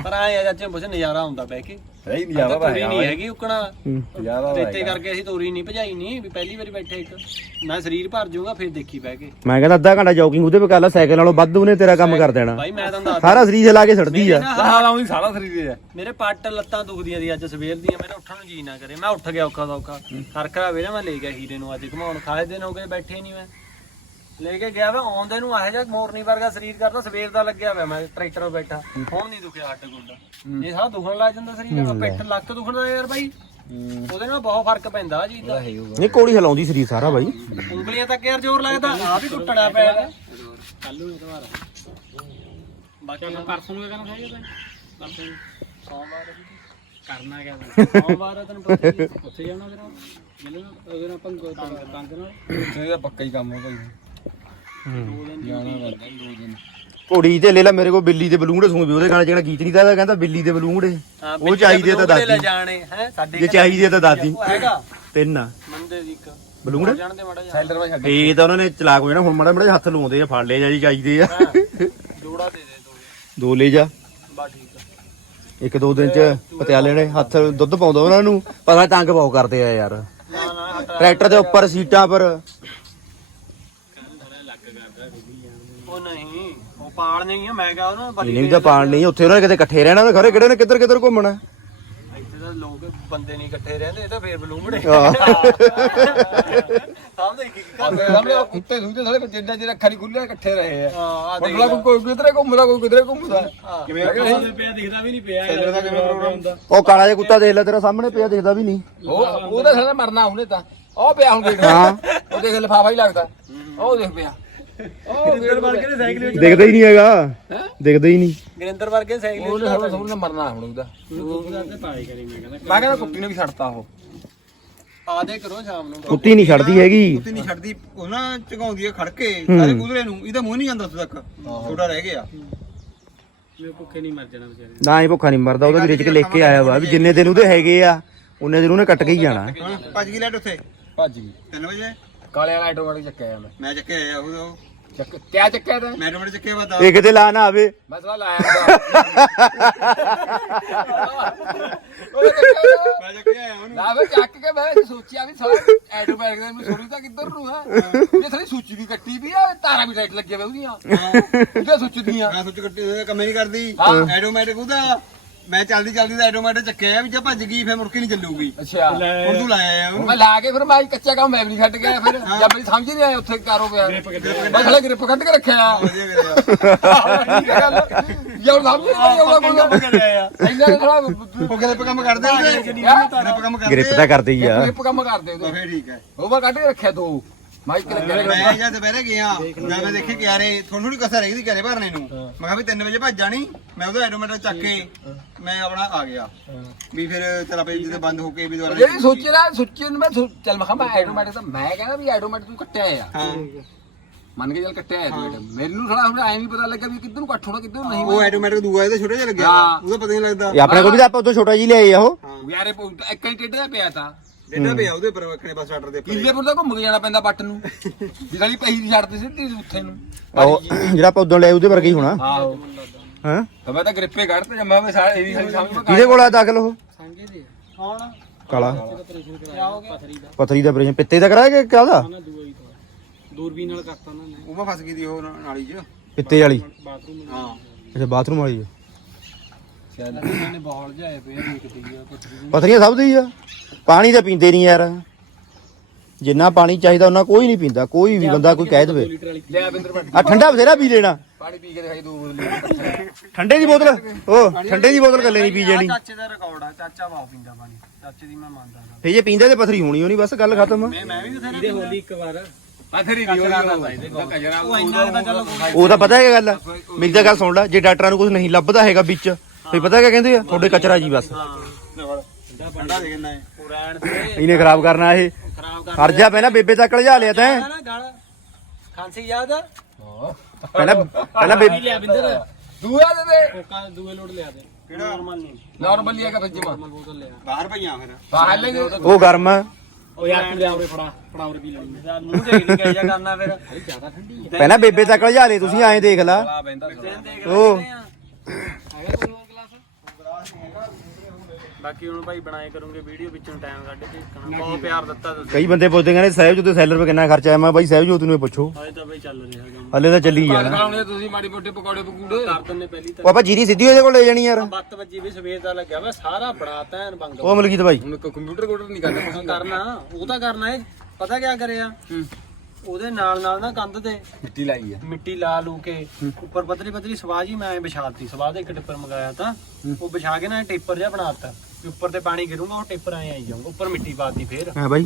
ਪਰ ਆਏ ਆ ਚਾਚੇ ਪੁੱਛ ਨਜ਼ਾਰਾ ਆਉਂਦਾ ਬਹਿ ਕੇ। ਨਹੀਂ ਤਾਂ ਨਜ਼ਾਰਾ ਤੋਰੀ ਨਹੀਂ ਹੈਗੀ ਉਕਣਾ। ਨਜ਼ਾਰਾ ਰੇਤੇ ਕਰਕੇ ਅਸੀਂ ਤੋਰੀ ਨਹੀਂ ਭਜਾਈ ਨਹੀਂ ਵੀ ਪਹਿਲੀ ਵਾਰੀ ਬੈਠੇ ਇੱਕ। ਮੈਂ ਸਰੀਰ ਭਰ ਜਾਊਗਾ ਫਿਰ ਦੇਖੀ ਬਹਿ ਕੇ। ਮੈਂ ਕਹਿੰਦਾ ਅੱਧਾ ਘੰਟਾ ਜੋਗਿੰਗ ਉਹਦੇ ਪੇ ਕਰ ਲਾ ਸਾਈਕਲ ਨਾਲੋਂ ਵੱਧ ਉਹਨੇ ਤੇਰਾ ਕੰਮ ਕਰ ਦੇਣਾ। ਬਾਈ ਮੈਂ ਤੁਹਾਨੂੰ ਦੱਸ ਸਾਰਾ ਸਰੀਰ ਹਿਲਾ ਕੇ ਛੱਡਦੀ ਆ। ਹਾਲ ਆਉਂਦੀ ਸਾਰਾ ਸਰੀਰ ਹੈ ਮੇਰੇ ਪੱਟ ਲੱਤਾਂ ਦੁਖਦੀਆਂ ਦੀ ਅੱਜ ਸਵੇਰ ਦੀਆਂ। ਮੇਰਾ ਉੱਠਣ ਨੂੰ ਜੀ ਨਾ ਕਰੇ। ਮੈਂ ਉੱਠ ਗਿਆ ਔਖਾ ਸੌਖਾ। ਖਰਖਰਾ ਵੇ ਨਾ ਮੈਂ ਲੈ ਗਿਆ ਹੀਰੇ ਨੂੰ ਅੱਜ। ਘਮਾਉਣ ਖਾਏ ਦਿਨ ਹੋ ਗਏ ਬੈਠੇ ਨਹੀਂ ਮੈਂ। ਲੈ ਕੇ ਗਿਆ ਵਾ ਆਉਂਦੇ ਨੂੰ ਆਹ ਜਿਹਾ ਮੋਰਨੀ ਵਰਗਾ ਸਰੀਰ ਕਰਦਾ ਸਵੇਰ ਦਾ ਲੱਗਿਆ ਹੋਇਆ ਮੈਂ ਟਰੈਕਟਰ 'ਤੇ ਬੈਠਾ। ਹੁਣ ਨਹੀਂ ਦੁਖਿਆ ਹੱਡ ਗੁੱਡਾ। ਇਹ ਸਾਰਾ ਦੁਖਣ ਲੱਗ ਜਾਂਦਾ ਸਰੀਰ ਦਾ ਪਿੱਠ ਲੱਕ ਦੁਖਦਾ ਯਾਰ ਬਾਈ। ਉਹਦੇ ਨਾਲ ਬਹੁਤ ਫ਼ਰਕ ਪੈਂਦਾ ਜੀ ਦਾ। ਨਹੀਂ ਘੋੜੀ ਹਿਲਾਉਂਦੀ ਸਰੀਰ ਸਾਰਾ ਬਾਈ। ਉਂਗਲੀਆਂ ਤੱਕ ਯਾਰ ਜ਼ੋਰ ਲੱਗਦਾ ਆ ਵੀ ਟੁੱਟਣਾ ਪਿਆ। ਕੱਲ ਨੂੰ ਇਤਵਾਰ ਬਾਕੀ ਪਰਸੋਂ ਨੂੰ ਕਹਿਣਾ ਚਾਹੀਦਾ ਪਰਸੋਂ ਸੋਮਵਾਰ ਕਰਨਾ ਕਿਆ ਵਾ? ਸੋਮਵਾਰ ਤੈਨੂੰ ਪਤਾ। ਉੱਥੇ ਜਾਣਾ ਫਿਰ ਉਹਦੇ ਨਾਲ ਪੰਗ ਤੰਗ ਨਾਲ ਇਹਦਾ ਪੱਕਾ ਹੀ ਕੰਮ ਹੈ ਭਾਈ। ਜਾਣਾ ਪੈਂਦਾ ਦੋ ਦਿਨ ਘੋੜੀ ਤੇ ਲੈ ਲੈ ਮੇਰੇ ਕੋਲ ਬਿੱਲੀ ਦੇ ਬਲੂੰਗੜੇ ਸੁਣ ਵੀ ਉਹਦੇ ਗਾਣੇ ਜਿਹੜਾ ਗੀਤ ਨਹੀਂ ਤਾਂ ਕਹਿੰਦਾ ਬਿੱਲੀ ਦੇ ਬਲੂੰਗੜੇ। ਹਾਂ, ਉਹ ਚਾਹੀਦੇ ਤਾਂ ਬਲੂੰਗੜੇ ਲੈ ਦਾਦੀ। ਜਾਣੇ ਹੈ ਸਾਡੇ ਜੇ ਚਾਹੀਦੀ ਤਾਂ ਦਾਦੀ। ਉਹ ਹੈਗਾ? ਤਿੰਨ ਆ। ਮੰਦੇ ਦੀ ਇੱਕ। ਬਲੂੰਗੜੇ? ਜਾਣਦੇ ਮਾੜਾ ਜਿਹਾ। ਸੈਲਰ ਮੈਂ ਛੱਡ ਇਹ ਤਾਂ ਉਹਨਾਂ ਨੇ ਚਲਾਕ ਹੋ ਜਾਣਾ ਹੁਣ ਮਾੜਾ ਮਾੜਾ ਜਿਹਾ ਹੱਥ ਲਾਉਂਦੇ ਆ ਫੜ ਲਿਆ ਜਾ ਜੀ ਚਾਹੀਦੇ ਆ। ਜੋੜਾ ਦੇ ਦੇ ਦੋ। ਦੋ ਲੈ ਜਾ। ਬਾ ਠੀਕ ਆ। ਇੱਕ ਦੋ ਦਿਨ ਚ ਪਤਿਆਲੇ ਨੇ ਹੱਥ ਦੁੱਧ ਪਾਉਂਦਾ ਉਹਨਾਂ ਨੂੰ ਪਤਾ ਤੰਗ ਪਾਉ ਕਰਦੇ ਆ ਯਾਰ। ਨਾ ਨਾ ਹਟਾ ਟਰੈਕਟਰ ਦੇ ਉੱਪਰ ਸੀਟਾਂ ਪਰ ਉਹ ਨਹੀਂ ਉਹ ਪਾਲ ਨਹੀਂ ਆ ਮੈਂ ਕਹਾਂ ਉਹਨਾਂ ਬਲੀ ਤਾਂ ਨਹੀਂ ਉੱਥੇ ਉਹਨਾਂ ਨੇ ਕਿਤੇ ਇਕੱਠੇ ਰਹਿਣਾ ਤੇ ਖਰੇ ਕਿਹੜੇ ਨੇ ਕਿੱਧਰ ਕਿੱਧਰ ਘੁੰਮਣਾ? ਇੱਥੇ ਤਾਂ ਲੋਕ ਬੰਦੇ ਨਹੀਂ ਇਕੱਠੇ ਰਹਿੰਦੇ ਇਹ ਤਾਂ ਫੇਰ ਬਲੂੰਗੜੇ ਹਾਂ। ਘਰ ਆਪਣੇ ਸਾਹਮਣੇ ਉਹ ਕੁੱਤੇ ਸੁਣਦੇ ਸਾਰੇ ਜਿੰਨਾ ਅੱਖਾਂ ਨਹੀਂ ਖੁੱਲੀਆਂ ਇਕੱਠੇ ਰਹੇ ਆ। ਹਾਂ ਆ ਦੇਖ ਮਤਲਬ ਕੋਈ ਕਿਧਰੇ ਘੁੰਮਦਾ ਕੋਈ ਕਿਧਰੇ ਘੁੰਮਦਾ। ਕਿਵੇਂ ਉਹਦੇ ਪਿਆ ਦਿਖਦਾ ਵੀ ਨਹੀਂ ਪਿਆ ਸੈਲਰ ਦਾ ਕਿਵੇਂ ਪ੍ਰੋਗਰਾਮ ਹੁੰਦਾ। ਉਹ ਕਾਲਾ ਜਿਹਾ ਕੁੱਤਾ ਦੇਖ ਲੈ ਤੇਰਾ ਸਾਹਮਣੇ ਪਿਆ ਦਿਖਦਾ ਵੀ ਨਹੀਂ। ਉਹ ਉਹਦਾ ਸਾਰਾ ਮਰਨਾ ਉਹਨੇ ਤਾਂ। ਉਹ ਪਿਆ ਹੁਣ ਗੇਟ ਹਾਂ। ਉਹ ਦੇਖ ਲਫਾਫਾ ਹੀ ਲੱਗਦਾ। ਉਹ ਦੇਖ ਪਿਆ। ਉਹ ਗੇਟ ਵਰਗੇ ਨੇ ਸਾਈਕਲ ਵਿੱਚ ਦਿਖਦਾ ਹੀ ਨਹੀਂ ਹੈਗਾ। ਦਿਖਦਾ ਹੀ ਨਹੀਂ। ਗਰਿੰਦਰ ਵਰਗੇ ਸਾਈਕਲ ਉਹਨੇ ਸਾਰਾ ਸਾਹਮਣੇ ਮਰਨਾ ਹੁਣ ਉਹਦਾ। ਮੈਂ ਕਹਿੰਦਾ। ਮੈਂ ਕਹਿੰਦਾ ਕੁੱਤੀ ਨੇ ਵੀ ਛੱਡਤਾ ਉਹ। ਆ ਦੇ ਕਰੋ ਸ਼ਾਮ ਨੂੰ। ਕੁੱਤੀ ਨਹੀਂ ਛੱਡਦੀ ਹੈਗੀ। ਕੁੱਤੀ ਨਹੀਂ ਛੱਡਦੀ ਉਹ ਨਾ ਝਗਾਉਂਦੀ ਆ ਖੜ ਕੇ ਸਾਰੇ ਕੁਦਰੇ ਨੂੰ। ਇਹਦਾ ਮੂੰਹ ਨਹੀਂ ਜਾਂਦਾ ਉੱਥੇ ਤੱਕ। ਛੋਟਾ ਰਹਿ ਗਿਆ। ਮੈਂ ਭੁੱਖੇ ਨਹੀਂ ਮਰ ਜਾਣਾ ਵਿਚਾਰੇ ਨਾ ਹੀ ਭੁੱਖਾ ਨਹੀਂ ਮਰਦਾ ਉਹਦਾ ਚ ਲਿਖ ਕੇ ਆਇਆ ਵਾ ਵੀ ਜਿੰਨੇ ਦਿਨ ਉਹਦੇ ਹੈਗੇ ਆ ਉਹਨੇ ਦਿਨ ਉਹਨੇ ਕੱਟ ਕੇ ਹੀ ਜਾਣਾ। ਭੱਜ ਗਈ ਲੈਟ ਉੱਥੇ। ਭੱਜ ਗਈ। 3 ਵਜੇ? ਕਾਲੇ ਵਾਲਾ ਆਟੋਮੈਟਿਕ ਚੱਕਿਆ ਮੈਂ। ਮੈਂ ਚੱਕੇ ਆਇਆ ਉਹ ਚੱਕ ਕਿਆ ਚੱਕਿਆ ਤੈਂ? ਮੈਂ ਟੋਮਟ ਚੱਕੇ ਬਾਅਦ ਇਹ ਕਿਤੇ ਲਾ ਨਾ ਆਵੇ। ਮੈਂ ਸਲਾ ਲਾਇਆ ਉਹਦਾ ਮੈਂ ਚੱਕੇ ਆਇਆ ਉਹਨੂੰ। ਨਾ ਵੇ ਚੱਕ ਕੇ ਮੈਂ ਸੋਚਿਆ ਵੀ ਸਾਲਾ ਆਟੋਮੈਟਿਕ ਦੇ ਮੈਨੂੰ ਸੋਰੀ ਤਾਂ ਕਿੱਧਰ ਨੂੰ ਹੈ ਇਹ ਸਾਰੀ ਸੂਚੀ ਵੀ ਕੱਟੀ ਵੀ ਆ ਤਾਰਾਂ ਵੀ ਟਾਈਟ ਲੱਗੀਆਂ ਵੇ ਉਹਦੀਆਂ ਉਹਦੀਆਂ ਸੁੱਚ ਦੀਆਂ ਮੈਂ ਸੋਚ ਕੱਟੀ ਕੰਮ ਨਹੀਂ ਕਰਦੀ। ਹਾਂ। ਆਟੋਮੈਟਿਕ ਉਹਦਾ। ਮੈਂ ਚੱਲਦੀ ਚੱਲਦੀ ਦਾ ਆਟੋਮੈਟਿਕ ਚੱਕਿਆ ਵੀ ਜੇ ਭੱਜ ਗਈ ਫਿਰ ਮੁੜ ਕੇ ਨਹੀਂ ਚੱਲੂਗੀ। ਅੱਛਾ। ਹੁਣ ਤੂੰ ਲਾਇਆ ਆ ਉਹਨੂੰ। ਮੈਂ ਲਾ ਕੇ ਫਿਰ ਮੈਂ ਕੱਚਾ ਕੰਮ ਮੈਂ ਵੀ ਨਹੀਂ ਛੱਡ ਗਿਆ ਫਿਰ। ਜਦ ਮੇਰੀ ਸਮਝ ਹੀ ਨਹੀਂ ਆਇਆ ਉੱਥੇ ਕਾਰੋ ਪਿਆ। ਮੈਂ ਖਲੇ ਗ੍ਰਿਪ ਕੱਢ ਕੇ ਰੱਖਿਆ। ਵਧੀਆ ਕਰਿਆ। ਯਾਰ ਸਮਝ ਨਹੀਂ ਆਇਆ ਉਹਦਾ ਕੋਈ। ਕਰਿਆ ਇੰਨਾ ਥੋੜਾ ਉਹ ਕੰਮ ਕਰਦੇ ਗ੍ਰਿਪ ਕੰਮ ਕਰਦੇ ਗ੍ਰਿਪ ਤਾਂ ਕਰਦੇ ਹੀ ਆ। ਗ੍ਰਿਪ ਕੰਮ ਕਰਦੇ ਉਹਦੇ। ਫੇਰ ਠੀਕ ਹੈ। ਉਹ ਮੈਂ ਕੱਢ ਕੇ ਰੱਖਿਆ ਦੋ। ਮਾਈਕ ਲੱਗਿਆ ਮੈਂ ਜਦ ਦੁਪਹਿਰੇ ਗਿਆ ਜਦ ਮੈਂ ਦੇਖੇ ਕਿ ਯਾਰੇ ਤੁਹਾਨੂੰ ਥੋੜੀ ਕਸਰ ਹੈਗੀ ਘਰੇ ਭਰਨੇ ਨੂੰ। ਮੈਂ ਕਿਹਾ ਵੀ 3 ਵਜੇ ਭੱਜ ਜਾਣੀ ਮੈਂ ਉਹਦਾ ਆਟੋਮੈਟਿਕ ਚੱਕ ਕੇ ਮੈਂ ਆਪਣਾ ਆ ਗਿਆ। ਵੀ ਫਿਰ ਚਲਾ ਪਈ ਜਿੱਦੇ ਬੰਦ ਹੋ ਕੇ ਵੀ ਦੁਬਾਰਾ ਜਿਹੜੀ ਸੋਚੀ ਨਾ ਸੋਚੀ ਨੂੰ ਮੈਂ ਚੱਲ ਮੈਂ ਕਿਹਾ ਮੈਂ ਆਟੋਮੈਟਿਕ ਤਾਂ ਮੈਂ ਕਹਿੰਦਾ ਵੀ ਆਟੋਮੈਟਿਕ ਤੂੰ ਕੱਟਿਆ ਆ। ਮੰਨ ਕੇ ਚੱਲ ਕੱਟਿਆ ਤੂੰ ਮੈਨੂੰ ਥੋੜਾ ਹੁਣ ਐ ਨਹੀਂ ਪਤਾ ਲੱਗਾ ਵੀ ਕਿੱਧਰ ਨੂੰ ਕੱਟ ਹੋਣਾ ਕਿੱਧਰ ਨੂੰ ਨਹੀਂ ਉਹ ਆਟੋਮੈਟਿਕ ਦੂਆ ਇਹਦਾ ਛੋਟਾ ਜਿਹਾ ਲੱਗਿਆ। ਉਹਦਾ ਪਤਾ ਨਹੀਂ ਲੱਗਦਾ। ਇਹ ਆਪਣੇ ਕੋਲ ਵੀ ਤਾਂ ਆਪਾਂ ਉਦੋਂ ਛੋਟਾ ਜੀ ਲਿਆਏ ਆ ਉਹ। ਯਾਰੇ ਇੱਕ ਹੀ ਟੇਢਾ ਪਿਆ ਤਾਂ। ਡੇਡਾ ਪਿਆ ਉਹਦੇ ਉੱਪਰ ਰੱਖਣੇ ਬਸ ਸਟਾਰਟਰ ਦੇ ਉੱਪਰ ਕਿੱਲੇ ਪਰ ਤਾਂ ਘੁੰਮ ਕੇ ਜਾਣਾ ਪੈਂਦਾ ਬੱਟ ਨੂੰ। ਵੀ ਸਾਲੀ ਪਹੀ ਦੀ ਛੱਡਦੀ ਸਿੱਧੀ ਉੱਥੇ ਨੂੰ। ਉਹ ਜਿਹੜਾ ਆਪਾਂ ਉਦੋਂ ਲਿਆਏ ਉਹਦੇ ਵਰਗਾ ਹੀ ਹੋਣਾ। ਆਹੋ। ਹਾਂ। ਤਾਂ ਮੈਂ ਤਾਂ ਗ੍ਰਿਪੇ ਕੱਢ ਤੇ ਜਮਾ ਮੈਂ ਸਾਰੇ ਇਹ ਵੀ ਸਾਲੀ ਸਮਝ ਕਿਹਦੇ ਕੋਲ ਆ ਦਾਖਲ ਉਹ? ਸਾਂਝੇ ਦੇ ਕੌਣ? ਕਾਲਾ। ਪਥਰੀ ਦਾ ਪਥਰੀ ਦਾ ਆਪਰੇਸ਼ਨ ਪਿੱਤੇ ਦਾ ਕਰਾਇਆ ਕਿ ਕਾਹਦਾ? ਦੂਰਬੀਨ ਨਾਲ ਕਰਤਾ ਉਹਨਾਂ ਨੇ। ਉਹ ਮੈਂ ਫਸ ਗਈ ਦੀ ਉਹ ਨਾਲੀ 'ਚ। ਪਿੱਤੇ ਵਾਲੀ। ਬਾਥਰੂਮ ਹਾਂ। ਅੱਛਾ ਬਾਥਰੂਮ ਵਾਲੀ ਆ। ਇਹਨਾਂ ਨੇ ਬਾਲ ਜਾਏ ਪਏ ਦੇਖਦੀ ਆ ਪੱਥਰੀ ਦੀ। ਪਥਰੀਆਂ ਸਭ ਦੀ ਆ। ਪਾਣੀ ਤਾਂ ਪੀਂਦੇ ਨਹੀਂ ਯਾਰ। ਜਿੰਨਾ ਪਾਣੀ ਚਾਹੀਦਾ ਉਹਨਾਂ ਕੋਈ ਨਹੀਂ ਪੀਂਦਾ। ਕੋਈ ਵੀ ਬੰਦਾ ਕੋਈ ਕਹਿ ਦੇਵੇ। ਬਿੰਦਰ ਆ ਠੰਡਾ ਬਥੇਰਾ ਪੀ ਲੈਣਾ। ਪਾਣੀ ਪੀ ਕੇ ਦਿਖਾਈ ਦੋ ਬੋਤਲ। ਠੰਡੇ ਦੀ ਬੋਤਲ। ਉਹ ਠੰਡੇ ਦੀ ਬੋਤਲ ਕੱਲੇ ਨਹੀਂ ਪੀ ਜਾਣੀ। ਚਾਚੇ ਦਾ ਰਿਕਾਰਡ ਆ। ਚਾਚਾ ਬਹੁਤ ਪੀਂਦਾ ਪਾਣੀ। ਚਾਚੇ ਦੀ ਮੈਂ ਮੰਨਦਾ ਫੇ ਜੇ ਪੀਂਦੇ ਤੇ ਪਥਰੀ ਹੋਣੀ ਹੋਣੀ ਬਸ ਗੱਲ ਖਤਮ। ਮੈਂ ਵੀ ਬਥੇਰਾ ਇਹਦੇ ਹੋਲੀ ਇੱਕ ਵਾਰ। ਪਾਥਰੀ ਉਹ ਤਾਂ ਪਤਾ ਹੈ ਗੱਲ। ਆ? ਮੇਰੀ ਤਾਂ ਗੱਲ ਸੁਣ ਲੈ ਜੇ ਡਾਕਟਰਾਂ ਨੂੰ ਕੁਝ ਨਹੀਂ ਲੱਭਦਾ ਹੈਗਾ ਵਿੱਚ ਫੇ ਪਤਾ ਕਿਆ ਕਹਿੰਦੇ ਆ? ਤੁਹਾਡੇ ਕਚਰਾ ਜੀ ਬਸ। ਠੰਡਾ ਦੇ ਕਿੰਨਾ ਹੈ? ਤੇ ਇਹਨੇ ਖਰਾਬ ਕਰਨਾ ਇਹ। ਖਰਾਬ ਕਰ ਹਰ ਜਾ ਪਹਿਲਾਂ ਬੇਬੇ ਤੱਕ ਲਿਜਾ ਲਿਆ ਤੈਂ। ਨਾ ਗਾਲ। ਖਾਂਸੀ ਯਾਦ ਆ? ਪਹਿਲਾਂ ਪਹਿਲਾਂ ਬੇ- ਲਿਆ ਬਿੰਦਰ। ਦੂਆ ਦੇ ਦੇ। ਕੋਕਾ ਦੂਏ ਲੋਟ ਲਿਆ ਦੇ। ਕਿਹੜਾ? ਨਾਰਮਲ ਨਹੀਂ। ਨਾਰਮਲ ਲਿਆ ਕੇ ਫਿਰ ਜਮਾ ਬੋਤਲ ਲਿਆ। ਬਾਹਰ ਪਈਆਂ ਫਿਰ। ਬਾਹਰ ਲੈ ਉਹ ਗਰਮ ਆ। ਉਹ ਯਾਰ ਤੂੰ ਲਿਆ ਉਰੇ ਫੜਾ ਫੜਾ ਉਰੇ ਵੀ ਲੈਣੀ ਯਾਰ ਮੂੰਹ ਦੇਖ ਨਹੀਂ ਕਿਹਾ ਕਰਨਾ ਫਿਰ। ਜ਼ਿਆਦਾ ਠੰਡੀ ਹੈ ਪਹਿਲਾਂ ਬੇਬੇ ਤੱਕ ਲਿਜਾ ਲੈ ਤੁਸੀਂ ਐਂ ਦੇਖ ਲਾ। ਉਹ। ਹੈਗਾ ਕੋਈ ਬਾਕੀ ਹੁਣ ਭਾਈ ਬਣਾਏ ਕਰੂੰਗੇ ਵੀਡੀਓ ਵਿੱਚੋਂ ਟਾਈਮ ਕੱਢ ਕੇ ਦੇਖਣਾ। ਬਹੁਤ ਪਿਆਰ ਦਿੱਤਾ ਤੁਸੀਂ। ਕਈ ਬੰਦੇ ਪੁੱਛਦੇ ਕਹਿੰਦੇ ਸਹਿਬਜੋਤ ਦੇ ਸੈਲਰ 'ਤੇ ਕਿੰਨਾ ਖਰਚਾ ਆਇਆ? ਮੈਂ ਬਾਈ ਸਹਿਬਜੋਤ ਨੂੰ ਇਹ ਪੁੱਛੋ। ਹਜੇ ਤਾਂ ਭਾਈ ਚੱਲ ਰਿਹਾ ਕੰਮ। ਹਲੇ ਤਾਂ ਚੱਲੀ ਜਾਣਾ। ਖਾਉਣੇ ਤੁਸੀਂ ਮਾੜੀ ਮੋਟੇ ਪਕੌੜੇ ਪਕੂੜੇ। ਕਰ ਦਿੰਨੇ ਪਹਿਲੀ ਉਹ ਆਪਾਂ ਜੀਰੀ ਸਿੱਧੀ ਉਹਦੇ ਕੋਲ ਲੈ ਜਾਣੀ ਯਾਰ। ਬੱਤ ਵੱਜੀ ਵੀ ਸਵੇਰ ਦਾ ਲੱਗਿਆ ਵਾ ਸਾਰਾ ਬਣਾਤਾ ਐਨ ਬੰਗ ਉਹ ਮਲਕੀਤ ਬਾਈ ਹੁਣ ਕੰਪਿਊਟਰ ਕੋਡਰ ਨਹੀਂ ਕਰਨਾ ਕੁਛ ਕਰਨਾ। ਉਹ ਤਾਂ ਕਰਨਾ ਹੈ ਪਤਾ ਕਿਆ ਕਰਿਆ? ਉਹਦੇ ਨਾਲ ਨਾਲ ਨਾ ਕੰਧ ਤੇ ਮਿੱਟੀ ਲਾਈ ਆ। ਮਿੱਟੀ ਲਾ ਲੂ ਕੇ ਉੱਪਰ ਪਤਲੀ ਪਤਲੀ ਸਵਾਹ ਜੀ ਮੈਂ ਐਂ ਵਿਛਾਤੀ। ਸਵਾਹ ਦੇ ਇੱਕ ਟਿੱਪਰ ਮੰਗਾਇਆ ਤਾਂ। ਉਹ ਵਿਛਾ ਕੇ ਨਾ ਟਿੱਪਰ ਜਿਹਾ ਬਣਾਤਾ ਵੀ ਉੱਪਰ ਤੇ ਪਾਣੀ ਗਿਰੂਗਾ ਉਹ ਟਿੱਪਰ ਐਂ ਆਈ ਜਾਊਗਾ ਉੱਪਰ ਮਿੱਟੀ ਪਾਤੀ ਫੇਰ। ਹਾਂ ਬਾਈ।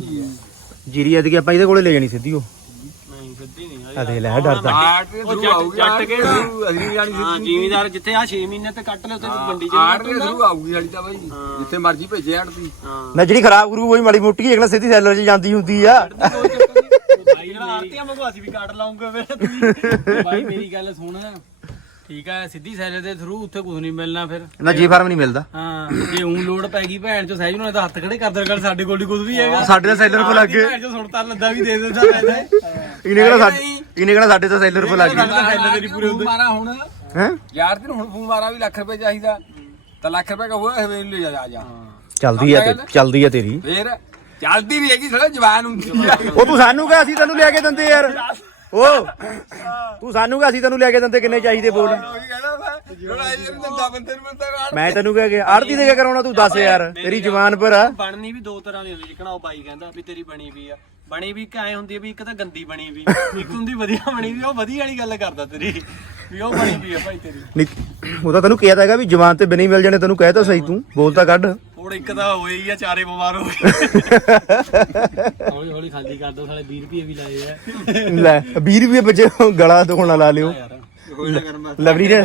ਜੀਰੀ ਐਤਕੀ ਆਪਾਂ ਇਹਦੇ ਕੋਲੇ ਲੈ ਜਾਣੀ ਸਿੱਧੀ ਉਹ? ਨਹੀਂ ਸਿੱਧੀ ਨਹੀਂ ਆ ਲੈ ਡਰਦਾ। ਉਹ ਜੱਟ ਕੇ ਨਹੀਂ ਜਾਣੀ ਹਾਂ ਜ਼ਿਮੀਦਾਰ ਜਿੱਥੇ ਆ 6 ਮਹੀਨੇ ਤੇ ਕੱਟ ਲਿਓ ਤੇ ਮੰਡੀ ਚ ਨਹੀਂ ਦੇ। ਥਰੂ ਆਊਗੀ ਸਾਡੀ ਤਾਂ ਬਾਈ। ਜਿੱਥੇ ਮਰਜ਼ੀ ਭੇਜੇ ਆਟ ਦੀ। ਨਾ ਜਿਹੜੀ ਖਰਾਬ ਕਰੂ ਉਹੀ ਮਾੜੀ ਮੋਟੀ ਅਗਲਾ ਸਿੱਧੀ ਸੈਲਰ 'ਚ ਜਾਂਦੀ ਹੁੰਦੀ ਆ। ਭਾਈ ਜਿਹੜਾ ਆਰਤੀਆਂ ਮੰਗਵਾ ਵੀ ਕੱਟ ਲਾਉਂਗੇ ਫਿਰ। [laughs] ਤੁਸੀਂ ਭਾਈ ਮੇਰੀ ਗੱਲ ਸੁਣ। ਠੀਕ ਹੈ ਸਿੱਧੀ ਸੈਲਰ ਦੇ ਥਰੂ ਉੱਥੇ ਕੁਝ ਨਹੀਂ ਮਿਲਣਾ ਫਿਰ। ਨਾ ਜੀ ਫਾਰਮ ਨਹੀਂ ਮਿਲਦਾ। ਹਾਂ ਜੇ ਉਂ ਲੋਡ ਪੈ ਗਈ ਭੈਣ ਚੋ ਸਹਿਜ ਨੂੰ ਤਾਂ ਹੱਥ ਖੜੇ ਕਰ ਕਰ ਸਾਡੇ ਕੋਲ ਹੀ ਕੁਝ ਵੀ ਹੈਗਾ। ਸਾਡੇ ਤਾਂ ਸੈਲਰ ਕੋਲ ਲੱਗ ਗਏ ਭੈਣ ਚੋ ਸੁਣ ਤਾਂ ਲੱਦਾ ਵੀ ਦੇ ਦਿੰਦਾ ਰਹਿੰਦਾ ਇਹਨੇ ਕਿਹੜਾ ਸਾਡੇ ਇਹਨੇ ਕਿਹੜਾ ਸਾਡੇ ਤਾਂ ਸੈਲਰ ਕੋਲ ਲੱਗ ਗਏ ਸੈਲਰ ਤੇਰੀ ਪੂਰੇ ਫੂਨ ਮਾਰਾ ਹੁਣ। ਹੈ? ਯਾਰ ਤੈਨੂੰ ਹੁਣ ਫੂਨ ਮਾਰਾ ਵੀ ਲੱਖ ਰੁਪਏ ਚਾਹੀਦਾ। ਤਾਂ ਲੱਖ ਰੁਪਏ ਕਹੂਗਾ ਹਵੇ ਲੈ ਜਾ ਆ ਜਾ। ਚੱਲਦੀ ਆ ਤੇ ਚੱਲਦੀ ਆ ਤੇਰੀ। ਫੇਰ ਚੱਲਦੀ ਨਹੀਂ ਹੈਗੀ ਥੋੜਾ ਜਵਾਨ ਹੁੰਦੀ ਆ। ਉਹ ਤੂੰ ਸਾਨੂੰ ਕਹ ਅਸੀਂ ਤੈਨੂੰ ਲੈ ਕੇ ਦਿੰਦੇ ਯਾਰ। ਉਹ ਤੂੰ ਸਾਨੂੰ ਕਹ ਅਸੀਂ ਤੈਨੂੰ ਲੈ ਕੇ ਦਿੰਦੇ ਕਿੰਨੇ ਚਾਹੀਦੇ ਬੋਲ ਉਹੀ ਕਹਿੰਦਾ ਮੈਂ। ਥੋੜਾ ਇਹ ਦੰਦਾ ਬੰਦੇ ਨੂੰ ਮਿਲਦਾ ਰਾੜ ਮੈਂ ਤੈਨੂੰ ਕਹਿ ਕੇ ਆੜਤੀ ਦੇ ਕੇ ਕਰਾਉਣਾ ਤੂੰ ਦੱਸ ਯਾਰ ਤੇਰੀ ਜ਼ਬਾਨ ਪਰ ਆ। ਬਣਨੀ ਵੀ ਦੋ ਤਰ੍ਹਾਂ ਦੀ ਹੁੰਦੀ ਜਿਕਣਾ ਉਹ ਬਾਈ ਕਹਿੰਦਾ ਵੀ ਤੇਰੀ ਬਣੀ ਵੀ ਆ। ਬਣੀ ਵੀ ਕਾਏ ਹੁੰਦੀ ਆ ਵੀ ਇੱਕ ਤਾਂ ਗੰਦੀ ਬਣੀ ਵੀ ਇੱਕ ਹੁੰਦੀ ਵਧੀਆ ਬਣੀ ਵੀ ਉਹ ਵਧੀਆ ਵਾਲੀ ਗੱਲ ਕਰਦਾ ਤੇਰੀ ਵੀ ਉਹ ਬਣੀ ਵੀ ਆ ਭਾਈ ਤੇਰੀ। ਨਹੀਂ ਉਹ ਤਾਂ ਤੈਨੂੰ ਕਿਹਾ ਤਾਂ ਹੈਗਾ ਵੀ ਜ਼ਬਾਨ ਤੇ ਬਿਨੀ ਮਿਲ ਜਾਣੇ ਤੈਨੂੰ ਕਹਿ ਤਾਂ ਸਹੀ ਤੂੰ ਬੋਲ ਤਾਂ ਕੱਢ। ਹੁਣ ਇੱਕ ਤਾਂ ਹੋਏ ਹੀ ਆ ਚਾਰੇ ਬਿਮਾਰ ਹੋ ਗਏ। ਹੌਲੀ ਹੌਲੀ ਖਾਲੀ ਕਰ ਦੋ ਸਾਲੇ 20 ਰੁਪਏ ਵੀ ਲਾਏ ਆ। ਲੈ 20 ਰੁਪਏ ਬੱਚੇ ਗਲਾ ਦੋਣਾ ਲਾ ਲਿਓ। ਕੋਈ ਨਾ ਕਰਮ ਲਵਲੀ ਨੇ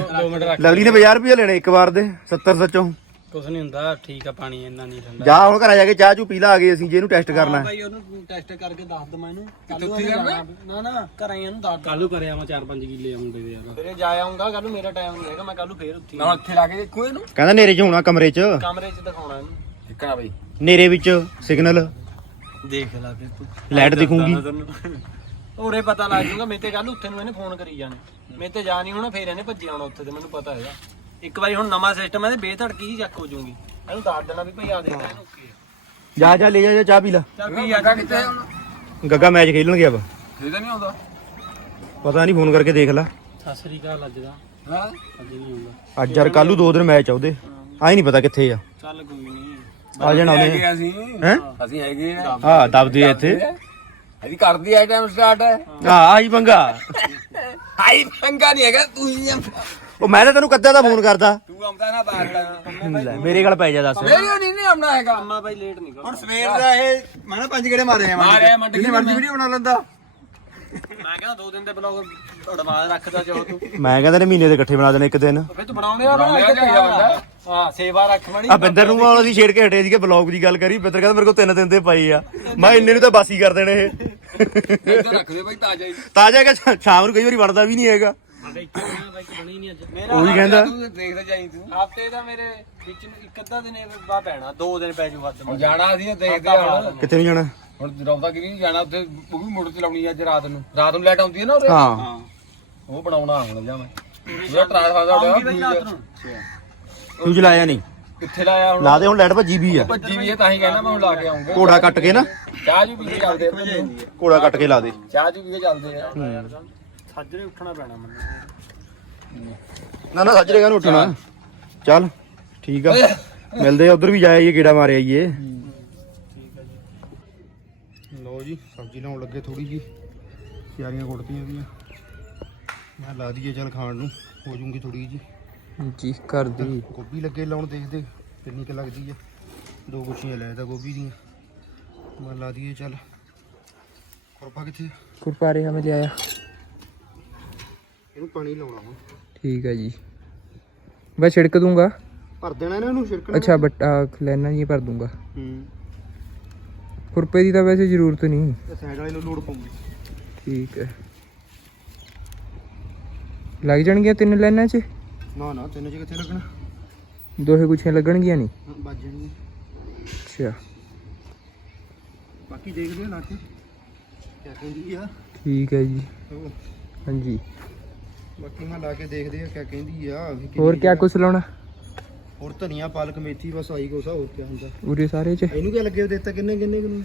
ਲਵਲੀ ਨੇ 50 ਰੁਪਏ ਲੈਣੇ ਇੱਕ ਵਾਰ ਦੇ 70 ਸੱਚੋਂ। ਕੁਝ ਨਹੀਂ ਹੁੰਦਾ ਠੀਕ ਆ ਪਾਣੀ ਇੰਨਾ ਨਹੀਂ ਠੰਡਾ ਜਾ ਹੁਣ ਘਰ ਜਾ ਕੇ ਚਾਹ ਚੂ ਪੀ ਲਾ ਆ ਗਏ ਅਸੀਂ ਜੇ ਇਹਨੂੰ ਟੈਸਟ ਕਰਨਾ। ਹੈ। ਭਾਈ ਉਹਨੂੰ ਟੈਸਟ ਕਰਕੇ ਦੱਸ ਦਵਾਂ ਇਹਨੂੰ। ਕੱਲ ਨੂੰ ਨਾ ਨਾ ਘਰਾਂ ਇਹਨੂੰ ਦੱਸ ਕੱਲ ਨੂੰ ਕਰਿਆ ਮੈਂ 4-5 ਕਿੱਲੇ ਆ ਮੁੰਡੇ ਦੇ ਯਾਰ। ਫਿਰ ਜਾ ਆਉਂਗਾ ਕੱਲ ਨੂੰ ਮੇਰਾ ਟਾਈਮ ਨਹੀਂ ਹੈਗਾ ਮੈਂ ਕੱਲ ਨੂੰ ਫੇਰ ਉੱਥੇ ਨਾ ਇੱਥੇ ਲਾ ਕੇ ਦੇਖੋ ਇਹਨੂੰ। ਕਹਿੰਦਾ ਨੇਰੇ 'ਚ ਹੋਣਾ ਕਮਰੇ 'ਚ। ਕਮਰੇ 'ਚ ਦਿਖਾਉਣਾ ਇਹਨੂੰ। ਦੇਖਣਾ ਬਈ। ਨੇਰੇ ਵਿੱਚ ਸਿਗਨਲ। ਦੇਖ ਲੈ ਫਿਰ ਤੂੰ। ਲਾਈਟ ਦਿਖੂਗੀ। ਉਰੇ ਪਤਾ ਲੱਗ ਜੂਗਾ ਮੈਂ ਤੇ ਕੱਲ ਉੱਥੇ ਨੂੰ ਇਹਨੇ ਫੋਨ ਕਰੀ ਜਾਣਾ। ਮੈਂ ਤੇ ਜਾ ਨਹੀਂ ਹੋਣਾ ਫੇਰ ਇਹਨੇ ਭੱਜੇ ਆਉਣਾ ਉੱਥੇ ਤੇ ਮੈਨੂੰ ਪਤਾ ਹੈਗਾ। ਇੱਕ ਵਾਰੀ ਹੁਣ ਨਵਾਂ ਸਿਸਟਮ ਹੈ ਤੇ ਬੇਧੜਕੀ ਹੀ ਚੱਕ ਹੋ ਜੂਗੀ ਇਹਨੂੰ ਦੱਸ ਦੇਣਾ ਵੀ ਭਈ ਆ ਦੇਖ ਇਹਨੂੰ ਕੀ ਹੈ। ਜਾ ਜਾ ਲੈ ਜਾ ਜਾ ਚਾਹ ਪੀ ਲਾ। ਚੱਲ ਵੀ ਕਿੱਥੇ ਆ ਹੁਣ? ਗੱਗਾ ਮੈਚ ਖੇਲਣ ਗਿਆ ਵਾ ਇਹਦਾ ਨਹੀਂ ਆਉਂਦਾ। ਪਤਾ ਨਹੀਂ ਫੋਨ ਕਰਕੇ ਦੇਖ ਲੈ। ਸਤਿ ਸ੍ਰੀ ਅਕਾਲ ਅੱਜ ਦਾ। ਹਾਂ? ਅੱਜ ਨਹੀਂ ਆਉਂਦਾ। ਅੱਜ ਯਾਰ ਕੱਲੂ ਦੋ ਦਿਨ ਮੈਚ ਆ ਉਹਦੇ। ਆਈ ਨਹੀਂ ਪਤਾ ਕਿੱਥੇ ਆ। ਚੱਲ ਕੋਈ ਨਹੀਂ। ਆ ਜਾਣਾ ਉਹਨੇ। ਹੈਗੇ ਅਸੀਂ। ਹੈ? ਅਸੀਂ ਹੈਗੇ ਆ। ਹਾਂ ਦਬਦੇ ਆ ਇੱਥੇ। ਅਸੀਂ ਕਰਦੀ ਆ ਟਾਈਮ ਸਟਾਰਟ ਹੈ ਹਾਂ ਆਈ ਪੰਗਾ। ਹਾਈ ਪੰਗਾ ਨਹੀਂ ਹੈਗਾ ਤੂੰ ਹੀ ਆ। ਉਹ ਮੈਂ ਤਾਂ ਤੈਨੂੰ ਕੱਦਾ ਦਾ ਫੋਨ ਕਰਦਾ। ਤੂੰ ਆਉਂਦਾ ਨਾ ਬਾਹਰ ਦਾ। ਲੈ ਮੇਰੇ ਗੱਲ ਪੈ ਜਾ ਦੱਸ। ਮੇਰੇ ਨਹੀਂ ਨਹੀਂ ਆਉਣਾ ਹੈਗਾ। ਅੰਮਾ ਭਾਈ ਲੇਟ ਨਹੀਂ ਕਰ ਹੁਣ ਸਵੇਰ ਦਾ ਇਹ ਮੈਂ ਨਾ ਪੰਜ ਗੇੜੇ ਮਾਰੇ ਆ ਮਾਰਿਆ ਮੰਡ ਮਰਜ਼ੀ ਵੀਡੀਓ ਬਣਾ ਲੈਂਦਾ। ਮੈਂ ਕਹਿੰਦਾ ਦੋ ਦਿਨ ਦੇ ਬਲੌਗ ਅਡਵਾ ਰੱਖਦਾ ਚਾਹੋ ਤੂੰ। ਮੈਂ ਕਹਿੰਦਾ ਨੇ ਮਹੀਨੇ ਦੇ ਇਕੱਠੇ ਬਣਾ ਦੇਣੇ ਇੱਕ ਦਿਨ। ਫੇਰ ਤੂੰ ਬਣਾਉਣੇ ਆ ਬਣਾਉਣੇ ਆ ਚਾਹੀਦਾ ਬੰਦਾ। ਹਾਂ ਸੇਵਾ ਰੱਖ ਮਣੀ। ਆ ਬਿੰਦਰ ਨੂੰ ਆਉਣ ਅਸੀਂ ਛੇੜ ਕੇ ਹਟੇ ਸੀਗੇ ਬਲੌਗ ਦੀ ਗੱਲ ਕਰੀ। ਬਿੰਦਰ ਕਹਿੰਦਾ ਮੇਰੇ ਕੋਲ ਤਿੰਨ ਦਿਨ ਦੇ ਪਏ ਆ। ਮੈਂ ਇੰਨੇ ਨੂੰ ਤਾਂ ਬਾਸੀ ਕਰ ਦੇਣੇ ਇਹ। ਇੱਧਰ ਰੱਖ ਦੇ ਬਾਈ ਤਾਜ਼ਾ ਹੀ। ਤਾਜ਼ਾ ਹੈਗਾ ਸ਼ਾ- ਸ਼ਾਮ ਨੂੰ ਕਈ ਵਾਰੀ ਬਣਦਾ ਵੀ ਨਹੀਂ ਹੈਗਾ। ਬਣਾ ਬਾਈਕ ਬਣੀ ਨਹੀਂ ਅੱਜ ਮੇਰਾ ਉਹੀ ਕਹਿੰਦਾ। ਤੂੰ ਦੇਖਦਾ ਜਾਈ ਤੂੰ। ਹਫ਼ਤੇ ਦਾ ਮੇਰੇ ਵਿੱਚ ਨੂੰ ਇੱਕ ਅੱਧਾ ਦਿਨ ਇਹ ਬਾ ਪੈਣਾ ਦੋ ਦਿਨ ਪੈ ਜੂ ਵੱਧ ਹੁਣ ਜਾਣਾ ਅਸੀਂ ਦੇਖਦੇ ਆ। ਹੁਣ ਕਿੱਥੇ ਨੂੰ ਜਾਣਾ? ਹੁਣ ਰੌਦਾ ਕਿ ਨਹੀਂ ਜਾਣਾ ਉੱਥੇ ਉਹ ਵੀ ਮੋਟਰ ਚਲਾਉਣੀ ਅੱਜ ਰਾਤ ਨੂੰ। ਰਾਤ ਨੂੰ ਲਾਈਟ ਆਉਂਦੀ ਹੈ ਨਾ ਉਰੇ? ਹਾਂ। ਉਹ ਬਣਾਉਣਾ ਹੁਣ ਜਾਂ ਮੈਂ। ਉਹਦਾ ਟ੍ਰਾਂਸਫਾਰਮਰ ਤੂੰ ਜਲਾਇਆ ਨਹੀਂ? ਕਿੱਥੇ ਲਾਇਆ ਹੁਣ? ਲਾ ਦੇ ਹੁਣ ਲਾਈਟ ਭੱਜੀ ਵੀ ਆ। ਭੱਜੀ ਵੀ ਹੈ ਤਾਂ ਹੀ ਕਹਿੰਦਾ ਮੈਂ ਹੁਣ ਲਾ ਕੇ ਆਉਂਗਾ ਘੋੜਾ ਕੱਟ ਕੇ ਨਾ। ਚਾਹ ਜੂ ਪੀ ਕੇ ਚੱਲਦੇ ਆ। ਘੋੜਾ ਕੱਟ ਕੇ ਲਾ ਦੇ। ਚਾਹ ਜੂ ਪੀ ਕੇ ਚੱਲਦੇ ਆ। ਸੱਜਰੇ ਉੱਠਣਾ ਪੈਣਾ ਮੈਨੂੰ। ਨਾ ਨਾ ਸੱਜਰੇ ਨੂੰ ਉੱਠਣਾ? ਚੱਲ ਠੀਕ ਆ। ਮਿਲਦੇ ਆ ਉਧਰ ਵੀ ਜਾਇਆ ਗੇੜਾ ਮਾਰਿਆ ਆਈਏ ਲਓ ਜੀ ਸਬਜ਼ੀ ਲਾਉਣ ਲੱਗੇ ਥੋੜੀ ਜੀ ਤਿਆਰੀਆਂ ਕੁੱਟਦੀਆਂ ਵੀਆਂ ਮੈਂ ਲਾ ਦਈਏ ਚੱਲ ਖਾਣ ਨੂੰ ਹੋ ਜੂਗੀ ਥੋੜੀ ਜੀ ਜੀ ਕਰਦੀ ਗੋਭੀ ਲੱਗੇ ਲਾਉਣ ਦੇਖਦੇ ਕਿੰਨੀ ਕੁ ਲੱਗਦੀ ਆ। ਦੋ ਗੁੱਛੀਆਂ ਲੈ ਤਾਂ ਗੋਭੀ ਦੀਆਂ। ਮੈਂ ਲਾ ਦਈਏ ਚੱਲ। ਖੁਰਪਾ ਕਿੱਥੇ ਕੁਰਪਾਰੇ ਹਮੇ ਲਿਆਇਆ। ਇਹਨੂੰ ਪਾਣੀ ਲਾਉਣਾ ਹੁਣ। ਠੀਕ ਹੈ ਜੀ। ਬਸ ਛਿੜਕ ਦੂੰਗਾ। ਭਰ ਦੇਣਾ ਇਹਨਾਂ ਨੂੰ? ਛਿੜਕਣਾ ਅੱਛਾ ਬੱਟਾ ਲੈਣਾ ਨਹੀਂ ਭਰ ਦੂੰਗਾ। ਹੂੰ। ਖੁਰਪੇ ਦੀ ਤਾਂ ਵੈਸੇ ਜ਼ਰੂਰਤ ਨਹੀਂ। ਤੇ ਸਾਈਡ ਵਾਲੇ ਨੂੰ ਲੋਡ ਪਊਗੀ। ਠੀਕ ਹੈ ਲੱਗ ਜਾਣਗੀਆਂ ਤਿੰਨ ਲਾਈਨਾਂ 'ਚ? ਨਾ ਨਾ ਤਿੰਨ ਚ ਕਿੱਥੇ ਲੱਗਣਾ? ਦੋਹੇ ਗੁੱਛੀਆਂ ਲੱਗਣਗੀਆਂ ਨਹੀਂ? ਹਾਂ, ਵੱਜ ਅੱਛਾ। ਬਾਕੀ ਦੇਖਦੇ ਆ ਲਾ ਕੇ ਕਿਆ ਕਹਿੰਦੀ ਆ? ਠੀਕ ਹੈ ਜੀ। ਹਾਂਜੀ। ਬਾਕੀ ਮੈਂ ਲਾ ਕੇ ਦੇਖਦੇ ਆ ਕਿਆ ਕਹਿੰਦੀ ਆ ਵੀ ਕਿੰਨੀ ਹੋਰ ਕਿਆ ਕੁਛ ਲਾਉਣਾ? ਹੋਰ ਧਨੀਆ ਪਾਲਕ ਮੇਥੀ ਬਸ ਆਈ ਕੋਸਾ ਹੋਰ ਕਿਆ ਹੁੰਦਾ? ਉਰੇ ਸਾਰੇ 'ਚ। ਇਹਨੂੰ ਕਿਆ ਲੱਗੇ ਦਿੱਤਾ ਕਿੰਨੇ ਕਿੰਨੇ ਕਿਨੂੰ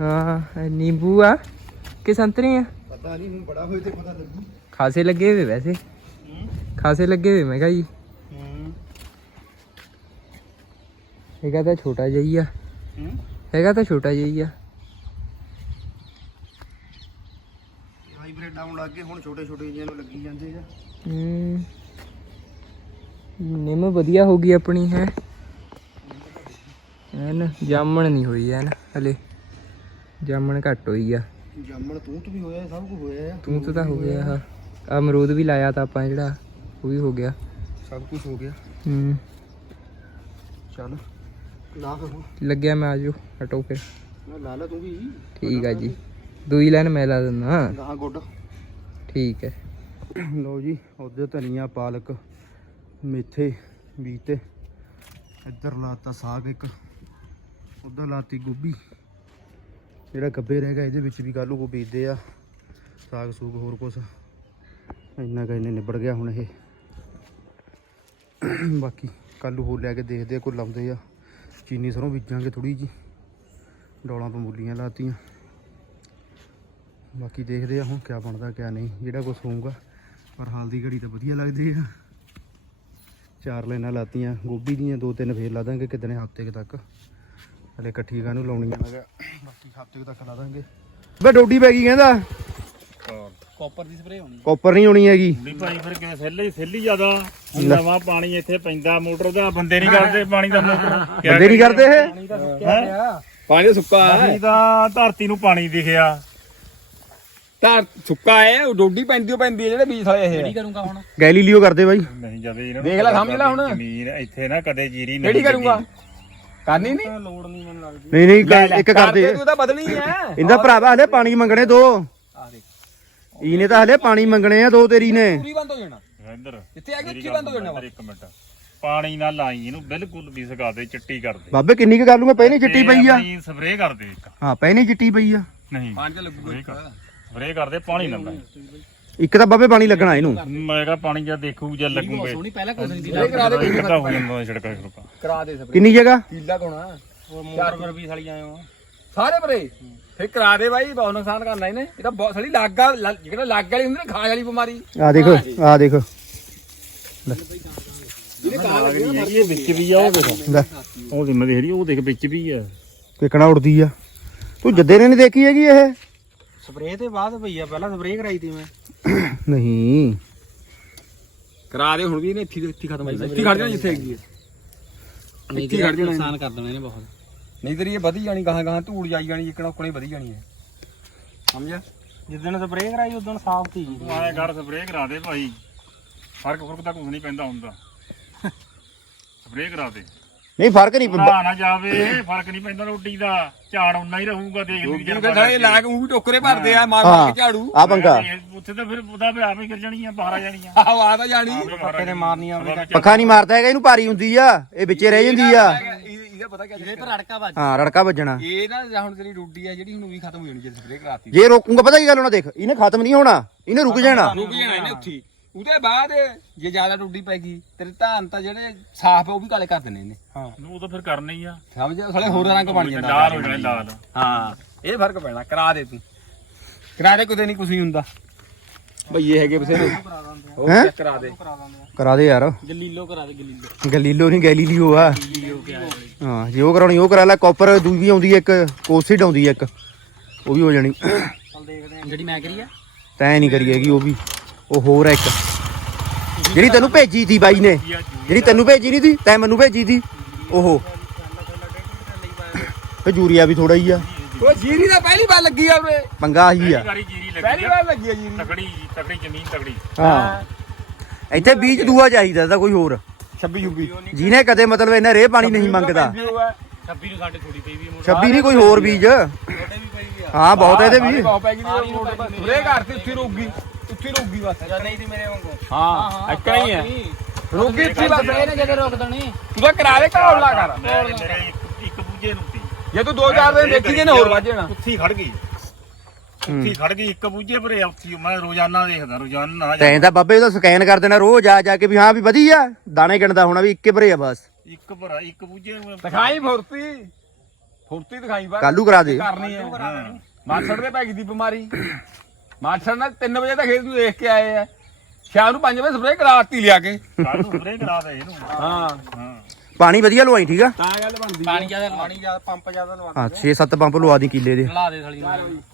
ਹਾਂ ਇਹ ਨਿੰਬੂ ਆ। ਕਿ ਸੰਤਰੇ ਆ? ਪਤਾ ਨਹੀਂ ਹੁਣ ਬੜਾ ਹੋਏ ਤੇ ਪਤਾ ਲੱਗੂ। ਖਾਸੇ ਲੱਗੇ ਹੋਏ ਵੈਸੇ। ਖਾਸੇ ਲੱਗੇ ਹੋਏ ਮੈਂ ਕਿਹਾ ਜੀ। ਹੂੰ। ਹੈਗਾ ਤਾਂ ਛੋਟਾ ਜਿਹਾ ਹੀ ਆ। ਹੂੰ। ਹੈਗਾ ਤਾਂ ਛੋਟਾ ਜਿਹਾ ਹੀ ਆ। ਆਉਣ ਲੱਗ ਗਏ ਹੁਣ ਛੋਟੇ ਛੋਟੇ ਜਿਹੇ ਨੂੰ ਲੱਗੀ ਜਾਂਦੇ ਆ। ਹਮ, ਨਿੰਮ ਵਧੀਆ ਹੋ ਗਈ ਆਪਣੀ ਹੈ। ਐਨ ਜਾਮਣ ਨਹੀਂ ਹੋਈ ਐਨ ਹਲੇ। ਜਾਮਣ ਘੱਟ ਹੋਈ ਆ। ਜਾਮਣ ਤੂੰ ਤੂੰ ਵੀ ਹੋਇਆ ਸਭ ਕੁਝ ਹੋਇਆ ਆ। ਤੂੰ ਤਾਂ ਤਾਂ ਹੋ ਗਿਆ ਆ। ਅਮਰੂਦ ਵੀ ਲਾਇਆ ਤਾਂ ਆਪਾਂ ਜਿਹੜਾ ਉਹ ਵੀ ਹੋ ਗਿਆ। ਸਭ ਕੁਝ ਹੋ ਗਿਆ। ਹੂੰ। ਚੱਲ ਲਾ ਫਿਰ ਲੱਗਿਆ ਮੈਂ ਆਜੋ ਹਟੋ ਫਿਰ। ਲਾ ਲਾ ਤੂੰ ਵੀ। ਠੀਕ ਆ ਜੀ। ਦੂਈ ਲਾਈਨ ਮੈਂ ਲਾ ਦਿੰਦਾ। ਗਾਹਾਂ ਗੁੱਡ। ਠੀਕ ਹੈ। ਲਓ ਜੀ ਉਧਰ ਧਨੀਆ, ਪਾਲਕ, ਮੇਥੇ ਬੀਤੇ ਇੱਧਰ ਲਾਤਾ ਸਾਗ ਇੱਕ, ਉਧਰ ਲਾਤੀ ਗੋਭੀ। ਜਿਹੜਾ ਗੱਬੇ ਰਹਿ ਗਿਆ, ਇਹਦੇ ਵਿੱਚ ਵੀ ਕੱਲ੍ਹ ਨੂੰ ਬੀਜਦੇ ਆ, ਸਾਗ ਸੂਗ ਹੋਰ ਕੁਛ। ਇੰਨਾ ਕੁ ਇਹਨੇ ਨਿਬੜ ਗਿਆ ਹੁਣ ਇਹ। ਬਾਕੀ ਕੱਲ੍ਹ ਨੂੰ ਹੋਰ ਲੈ ਕੇ ਦੇਖਦੇ ਆ, ਕੋਈ ਲਾਉਂਦੇ ਆ। ਚੀਨੀ ਸਰੋਂ ਬੀਜਾਂਗੇ ਥੋੜੀ ਜੀ ਡੋਲਾਂ ਪੰਮੂਲੀਆਂ ਲਾਤੀਆਂ। ਬਾਕੀ ਦੇਖਦੇ ਆ ਹੁਣ ਕਿਆ ਬਣਦਾ ਕਿਆ ਨਹੀਂ। ਜਿਹੜਾ ਕੁਛ ਹੋਊਗਾ ਪਰ ਹਾਲ ਦੀ ਘੜੀ ਤਾਂ ਵਧੀਆ ਲੱਗਦੀ ਆ। ਚਾਰ ਲਾਈਨਾਂ ਲਾਤੀਆਂ ਗੋਭੀ ਦੀਆਂ ਦੋ ਤਿੰਨ ਫੇਰ ਲਾ ਦਾਂਗੇ ਕਿਦਨੇ ਹਫ਼ਤੇ ਤੱਕ। ਹਲੇ ਇਕੱਠੀ ਕਾਹਨੂੰ ਲਾਉਣੀਆਂ ਮੈਂ ਕਿਹਾ ਬਾਕੀ ਹਫ਼ਤੇ ਤੱਕ ਲਾ ਦਾਂਗੇ। ਬੇ ਡੋਡੀ ਪੈ ਗਈ ਕਹਿੰਦਾ। ਕਾਪਰ ਦੀ ਸਪਰੇਅ ਹੋਣੀ ਕਾਪਰ ਨਹੀਂ ਹੋਣੀ ਹੈਗੀ। ਨਹੀਂ ਭਾਈ ਫਿਰ ਕਿਵੇਂ ਸੈੱਲ ਹੀ ਸੈੱਲ ਹੀ ਜ਼ਿਆਦਾ ਨਵਾਂ ਪਾਣੀ ਇੱਥੇ ਪੈਂਦਾ ਮੋਟਰ ਦਾ ਬੰਦੇ ਨਹੀਂ ਕਰਦੇ ਪਾਣੀ ਦਾ ਮੋਟਰ। ਬੰਦੇ ਨਹੀਂ ਕਰਦੇ ਇਹ? ਪਾਣੀ ਤਾਂ ਸੁੱਕਾ ਹੈ। ਪਾਣੀ ਦਾ ਧਰਤੀ ਨੂੰ ਪਾਣੀ ਦਿਖਿਆ। ਤਾਂ ਸੁੱਕਾ ਹੈ ਉਹ ਡੋਡੀ ਪੈਂਦੀ ਓ ਪੈਂਦੀ ਹੈ ਜਿਹੜੇ ਬੀਜ ਥਲੇ ਇਹ। ਕੀ ਕਰੂੰਗਾ ਹੁਣ? ਗੈਲੀਲੀਓ ਕਰਦੇ ਬਾਈ। ਨਹੀਂ ਜਦ ਇਹਨਾਂ ਦੇਖ ਲੈ, ਸਮਝ ਲੈ ਹੁਣ। ਜ਼ਮੀਨ ਇੱਥੇ ਨਾ ਕਦੇ ਜੀਰੀ ਨਹੀਂ ਕਿਹੜੀ ਕਰੂੰਗਾ? ਕਰਨੀ ਨਹੀਂ? ਲੋੜ ਨਹੀਂ ਮੈਨੂੰ ਲੱਗਦੀ। ਨਹੀਂ ਨਹੀਂ ਇੱਕ ਕਰਦੇ ਤੂੰ ਤਾਂ ਬਦਲਣੀ ਹੈ ਇਹਦਾ ਭਰਾਵਾ ਹਲੇ ਪਾਣੀ ਮੰਗਣੇ ਦੋ। ਇਹਨੇ ਤਾਂ ਹਲੇ ਪਾਣੀ ਮੰਗਣੇ ਆ ਦੋ ਤੇਰੀ ਨੇ। ਪੂਰੀ ਬੰਦ ਹੋ ਜਾਣਾ। ਇੱਧਰ। ਜਿੱਥੇ ਆ ਗਈ ਮੇਰੀ ਉੱਥੇ ਬੰਦ ਹੋ ਜਾਣਾ ਵਾ। ਇੱਕ ਮਿੰਟ। ਪਾਣੀ ਨਾਲ ਲਾਈ ਇਹਨੂੰ ਬਿਲਕੁਲ ਵੀ ਸਕਾ ਦੇ ਚਿੱਟੀ ਕਰ ਦੇ। ਬਾਬੇ ਕਿੰਨੀ ਕੁ ਕਰ ਲੂੰਗਾ ਪਹਿਲੇ ਚਿੱਟੀ ਪਈ ਆ। ਸਪਰੇਅ ਕਰ ਦੇ ਇੱਕ। ਹਾਂ ਪਹਿਲੇ ਚਿੱਟੀ ਪਈ ਆ। ਨਹੀਂ ਪਾਣੀ ਚ ਲੱਗੂਗਾ ਇੱਕ। ਸਪਰੇਅ ਕਰ ਦੇ ਪਾਣੀ ਲਾਈ ਇੱਕ ਤਾਂ ਬਾਬੇ ਪਾਣੀ ਲੱਗਣਾ ਇਹਨੂੰ। ਮੈਂ ਕਿਹਾ ਪਾਣੀ ਜਾਂ ਦੇਖੂ ਜਾਂ ਲੱਗੂਗੇ। ਸੋਹਣੀ ਪਹਿਲਾਂ ਕੁਝ ਨਹੀਂ ਕਰਾ ਦੇ ਕਿੱਦਾਂ ਹੋ ਜਾਂਦਾ ਛਿੜਕਾ ਛਿੜਕਾ। ਕਰਾ ਦੇ ਸਭ ਕਿੰਨੀ ਜਗ੍ਹਾ? ਕੀਲਾ ਕੋਣਾ। ਉਹ ਮੋਟਰ ਪਰ ਵੀ ਸਾਲੀ ਆਏ ਹੋ। ਸਾਰੇ ਪਰੇ। ਫੇਰ ਕਰਾ ਦੇ ਬਾਈ ਬਹੁਤ ਨੁਕਸਾਨ ਕਰਨਾ ਇਹਨੇ। ਇਹ ਤਾਂ ਬਹੁਤ ਸਾਲੀ ਲੱਗਾ ਜਿਹੜਾ ਲੱਗ ਵਾਲੀ ਹੁੰਦੀ ਨਾ ਖਾਜ ਵਾਲੀ ਬਿਮਾਰੀ। ਆ ਦੇਖ ਆ ਦੇਖ। ਇਹ ਵਿੱਚ ਵੀ ਆ ਉਹ ਦੇਖੋ। ਲੈ। ਉਹ ਜਿੰਮੇ ਦੇਖ ਰਹੀ ਉਹ ਦੇਖ ਵਿੱਚ ਵੀ ਆ। ਕਿਕਣਾ ਉੜਦੀ ਆ। ਤੂੰ ਜੱਦੇ ਨੇ ਨਹੀਂ ਦੇਖੀ ਹੈਗੀ ਇਹ? ਸਪਰੇਅ ਤੇ ਬਾਅਦ ਭਈਆ ਪਹਿਲਾਂ ਸਪਰੇਅ ਕਰਾਈ ਤੀ ਮੈਂ। ਨਹੀਂ। ਕਰਾ ਦੇ ਹੁਣ ਵੀ ਇਹਨੇ ਇੱਥੇ ਇੱਥੇ ਖਤਮ ਹੋ ਜਾਣਾ ਇੱਥੇ ਖੜ ਜਾਣਾ ਜਿੱਥੇ ਹੈਗੀ ਹੈ ਇੱਥੇ ਖੜ ਜਾਣਾ ਨੁਕਸਾਨ ਕਰ ਦੇਣਾ ਇਹਨੇ ਬਹੁਤ। ਨਹੀਂ ਤੇਰੀ ਇਹ ਵਧੀ ਜਾਣੀ ਗਾਹਾਂ ਗਾਹਾਂ ਧੂੜ ਜਾਈ ਜਾਣੀ ਜਿੱਕਣਾ ਕੋਲੇ ਵਧੀ ਜਾਣੀ ਹੈ ਸਮਝਿਆ? ਜਿੱਦਣ ਸਪਰੇਅ ਕਰਾਈ ਉਦੋਂ ਸਾਫ਼ ਤੀ ਤੂੰ ਆਏ ਸਪਰੇਅ ਕਰਾ ਦੇ ਭਾਈ। ਫ਼ਰਕ ਫ਼ਰਕ ਤਾਂ ਕੁਝ ਨਹੀਂ ਪੈਂਦਾ ਹੁੰਦਾ। ਸਪਰੇਅ ਕਰਾ ਦੇ। ਨਹੀਂ ਫ਼ਰਕ ਨਹੀਂ ਪੈਂਦਾ। ਨਾ ਨਾ ਜਾਵੇ ਫ਼ਰਕ ਨਹੀਂ ਪੈਂਦਾ ਰੋਟੀ ਦਾ। ਝਾੜ ਉਨਾ ਹੀ ਰਹੂਗਾ ਦੇਖ ਲਈ ਜਿਹੜੇ ਸਾਰੇ ਲਾਗ ਉਹ ਵੀ ਟੋਕਰੇ ਭਰਦੇ ਆ ਮਾਰ ਮਾਰ ਕੇ ਝਾੜੂ। ਆ ਪੰਗਾ। ਉੱਥੇ ਤਾਂ ਫਿਰ ਉਹਦਾ ਵੀ ਆਪੇ ਗਿਰ ਜਾਣੀਆਂ ਬਾਹਰ ਆ ਜਾਣੀਆਂ ਆਹ ਆ ਤਾਂ ਜਾਣੀ ਪੱਕੇ ਨੇ ਮਾਰਨੀਆਂ ਪੱਖਾ ਨਹੀਂ ਮਾਰਦਾ ਹੈਗਾ ਇਹਨੂੰ ਭਾਰੀ ਹੁੰਦੀ ਆ ਇਹ ਵਿੱਚੇ ਰਹਿ ਜਾਂਦੀ ਆ। ਇਹ- ਇਹਦਾ ਪਤਾ ਕੀ ਇਹਦੇ ਪਰ ਅੜਕਾ ਵੱਜ ਹਾਂ ਰੜਕਾ ਵੱਜਣਾ। ਇਹ ਨਾ ਜਾਂ ਹੁਣ ਤੇਰੀ ਡਿਊਟੀ ਆ ਜਿਹੜੀ ਹੁਣ ਵੀ ਖਤਮ ਹੋ ਜਾਣੀ ਜੇ ਸਪਰੇਅ ਕਰਾਤੀ। ਜੇ ਰੋਕੂਗਾ ਪਤਾ ਕੀ ਗੱਲ ਹੋਣਾ ਦੇਖ ਇਹਨੇ ਖਤਮ ਨਹੀਂ ਹੋਣਾ ਇਹਨੇ ਰੁਕ ਜਾਣਾ। ਰੁਕ ਜਾਣਾ ਇਹਨੇ ਉੱਥੇ ਹੀ। ਉਹਦੇ ਬਾਅਦ ਜੇ ਜ਼ਿਆਦਾ ਡਿਊਟੀ ਪੈ ਗਈ ਤੇਰੇ ਧਾਨ ਤਾਂ ਜਿਹੜੇ ਸਾਫ਼ ਆ ਉਹ ਵੀ ਕਾਲੇ ਕਰ ਦੇਣੇ ਇਹਨੇ ਉਹ ਤਾਂ ਫਿਰ ਕਰਨਾ ਹੀ ਆ। ਸਮਝ ਸਾਲੇ ਹੋਰ ਰੰਗ ਬਣ ਜਾਂਦਾ। ਲਾਲ ਹੋ ਜਾਣੇ ਲਾਲ। ਹਾਂ ਇਹ ਫ਼ਰਕ ਪੈਣਾ ਕਰਾ ਦੇ ਤੂੰ। ਕਰਾ ਦੇ ਕਿਤੇ ਨਹੀਂ ਕੁਝ ਨਹੀਂ ਹੁੰਦਾ। ਭਈਏ ਹੈਗੇ ਬਸੇਰੇ ਉਹ ਹੈਂ? check ਕਰਾ ਦੇ। ਕਰਾ ਦੇ ਯਾਰ। ਗਲੀਲੋ ਕਰਾ ਦੇ ਗਲੀਲੋ। ਗਲੀਲੋ ਨਹੀਂ ਗੈਲੀਲੀਓ ਆ। ਹਾਂ। ਜੇ ਉਹ ਕਰਾਉਣੀ ਉਹ ਕਰਾ ਲੈ ਕਾਪਰ ਦੂਜੀ ਆਉਂਦੀ ਇੱਕ ਕੋਸਿਡ ਆਉਂਦੀ ਇੱਕ। ਉਹ ਵੀ ਹੋ ਜਾਣੀ। ਚੱਲ ਦੇਖਦੇ ਆਂ। ਜਿਹੜੀ ਮੈਂ ਕਰੀ ਆ। ਤੈਂ ਨਹੀਂ ਕਰੀ ਹੈਗੀ ਉਹ ਵੀ। ਉਹ ਹੋਰ ਆ ਇੱਕ। ਜਿਹੜੀ ਤੈਨੂੰ ਭੇਜੀ ਤੀ ਬਾਈ ਨੇ ਜਿਹੜੀ ਤੈਨੂੰ ਭੇਜੀ ਨਹੀਂ ਤੀ ਤੈਂ ਮੈਨੂੰ ਭੇਜੀ ਤੀ ਉਹ। ਤੇ ਯੂਰੀਆ ਵੀ ਥੋੜਾ ਹੀ ਆ। ਉਹ ਜੀਰੀ ਤਾਂ ਪਹਿਲੀ ਵਾਰ ਲੱਗੀ ਆ ਉਰੇ। ਪੰਗਾ ਹੀ ਆ। ਸਾਰੀ ਜੀਰੀ ਲੱਗੀ ਪਹਿਲੀ ਵਾਰ ਲੱਗੀ ਆ ਜੀਰੀ। ਤਕੜੀ ਤਕੜੀ ਜ਼ਮੀਨ ਤਕੜੀ। ਹਾਂ। ਇੱਥੇ ਬੀਜ ਦੂਆ ਚਾਹੀਦਾ ਤਾਂ ਕੋਈ ਹੋਰ। 26 ਯੂਪੀ ਜਿਹਨੇ ਕਦੇ ਮਤਲਬ ਇਹਨਾਂ ਰੇ ਪਾਣੀ ਨਹੀਂ ਮੰਗਦਾ। 26 ਨੂੰ ਸਾਡੇ ਥੋੜੀ ਪਈ ਵੀ ਆ 26 ਨਹੀਂ ਕੋਈ ਹੋਰ ਬੀਜ। ਮੋਟੇ ਵੀ ਪਈ ਵੀ ਆ। ਹਾਂ ਬਹੁਤ ਇਹਦੇ ਵੀ। ਬਹੁਤ ਪੈ ਗਈ ਮੋਟਰ ਪਰ ਸਪਰੇਅ ਕਰਤੀ ਉੱਥੇ ਰੁਕ ਗਈ ਉੱਥੇ ਹੀ ਗਈ ਬਸ ਜਾਂ ਨਹੀਂ ਦੀ ਮੇਰੇ ਵਾਂਗੂ। ਹਾਂ ਇੱਕ ਨਹੀਂ ਹੈ ਰੁਕ ਗਈ ਇੱਥੇ ਹੀ ਬਸ। ਇਹਨੇ ਜਦੋਂ ਰੋਕ ਦੇਣੀ। ਤੂੰ ਤਾਂ ਕਰਾ ਦੇ ਘੋਲਾ ਕਰ ਮੇਰੇ ਇੱਕ ਇੱਕ ਬੂਝੇ ਨੂੰ ਤੀ ਜੇ ਤੂੰ ਦੋ ਚਾਰ ਦਿਨ ਦੇਖੀ ਜੇ ਨੇ ਹੋਰ ਵੱਜ ਜਾਣਾ। ਉੱਥੀ ਖੜ ਗਈ। ਉੱਥੀ ਖੜ ਗਈ ਇੱਕ ਬੂਝੇ ਭਰੇ ਉੱਥੀ। ਮੈਂ ਰੋਜ਼ਾਨਾ ਦੇਖਦਾ ਰੋਜ਼ਾਨਾ ਤੈਂ ਤਾਂ ਬਾਬੇ ਉਹਦਾ ਸਕੈਨ ਕਰ ਦੇਣਾ ਰੋਜ਼ ਆ ਜਾ ਕੇ ਵੀ ਹਾਂ ਵੀ ਵਧੀਆ। ਦਾਣੇ ਗਿਣਦਾ ਹੋਣਾ ਵੀ ਇੱਕੇ ਭਰੇ ਆ ਬਸ। ਇੱਕ ਭਰਾ ਇੱਕ ਬੂਝੇ ਨੂੰ। ਦਿਖਾਈ ਫੁਰਤੀ। ਫੁਰਤੀ ਦਿਖਾਈ ਬਸ। ਕਾਲੂ ਕਰਾ ਦੇ? ਕਰਨੀ ਹੈ। ਮਾਛੜ ਦੇ ਪੈ ਗਈ ਦੀ ਬਿਮਾਰੀ। ਮਾਛੜ ਨਾਲ 3 ਵਜੇ ਤੱਕ ਖੇਤ ਨੂੰ ਦੇਖ ਕੇ ਆਏ ਆ। ਸ਼ਾਮ ਨੂੰ 5 ਵਜੇ ਸਪਰੇਅ ਕਰਾਤੀ ਲਿਆ ਕੇ। ਕੱਲ ਨੂੰ ਸਪਰੇ ਕਰਾ ਦੇ ਇਹਨੂੰ। ਹਾਂ। ਹਾਂ ਪਾਣੀ ਵਧੀਆ ਲਵਾਈ ਠੀਕ ਆ? ਤਾਂ ਗੱਲ ਬਣਦੀ ਪਾਣੀ ਜ਼ਿਆਦਾ ਪਾਣੀ ਜ਼ਿਆਦਾ ਪੰਪ ਜ਼ਿਆਦਾ ਲਵਾ ਹਾਂ 6-7 ਪੰਪ ਲਵਾ ਦੀ ਕਿੱਲੇ ਦੇ। ਲਾ ਦੇ ਥਲੀ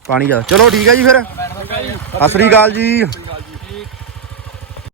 ਪਾਣੀ ਜ਼ਿਆਦਾ। ਚਲੋ ਠੀਕ ਆ ਜੀ ਫਿਰ। ਸਤਿ ਸ੍ਰੀ ਅਕਾਲ ਜੀ।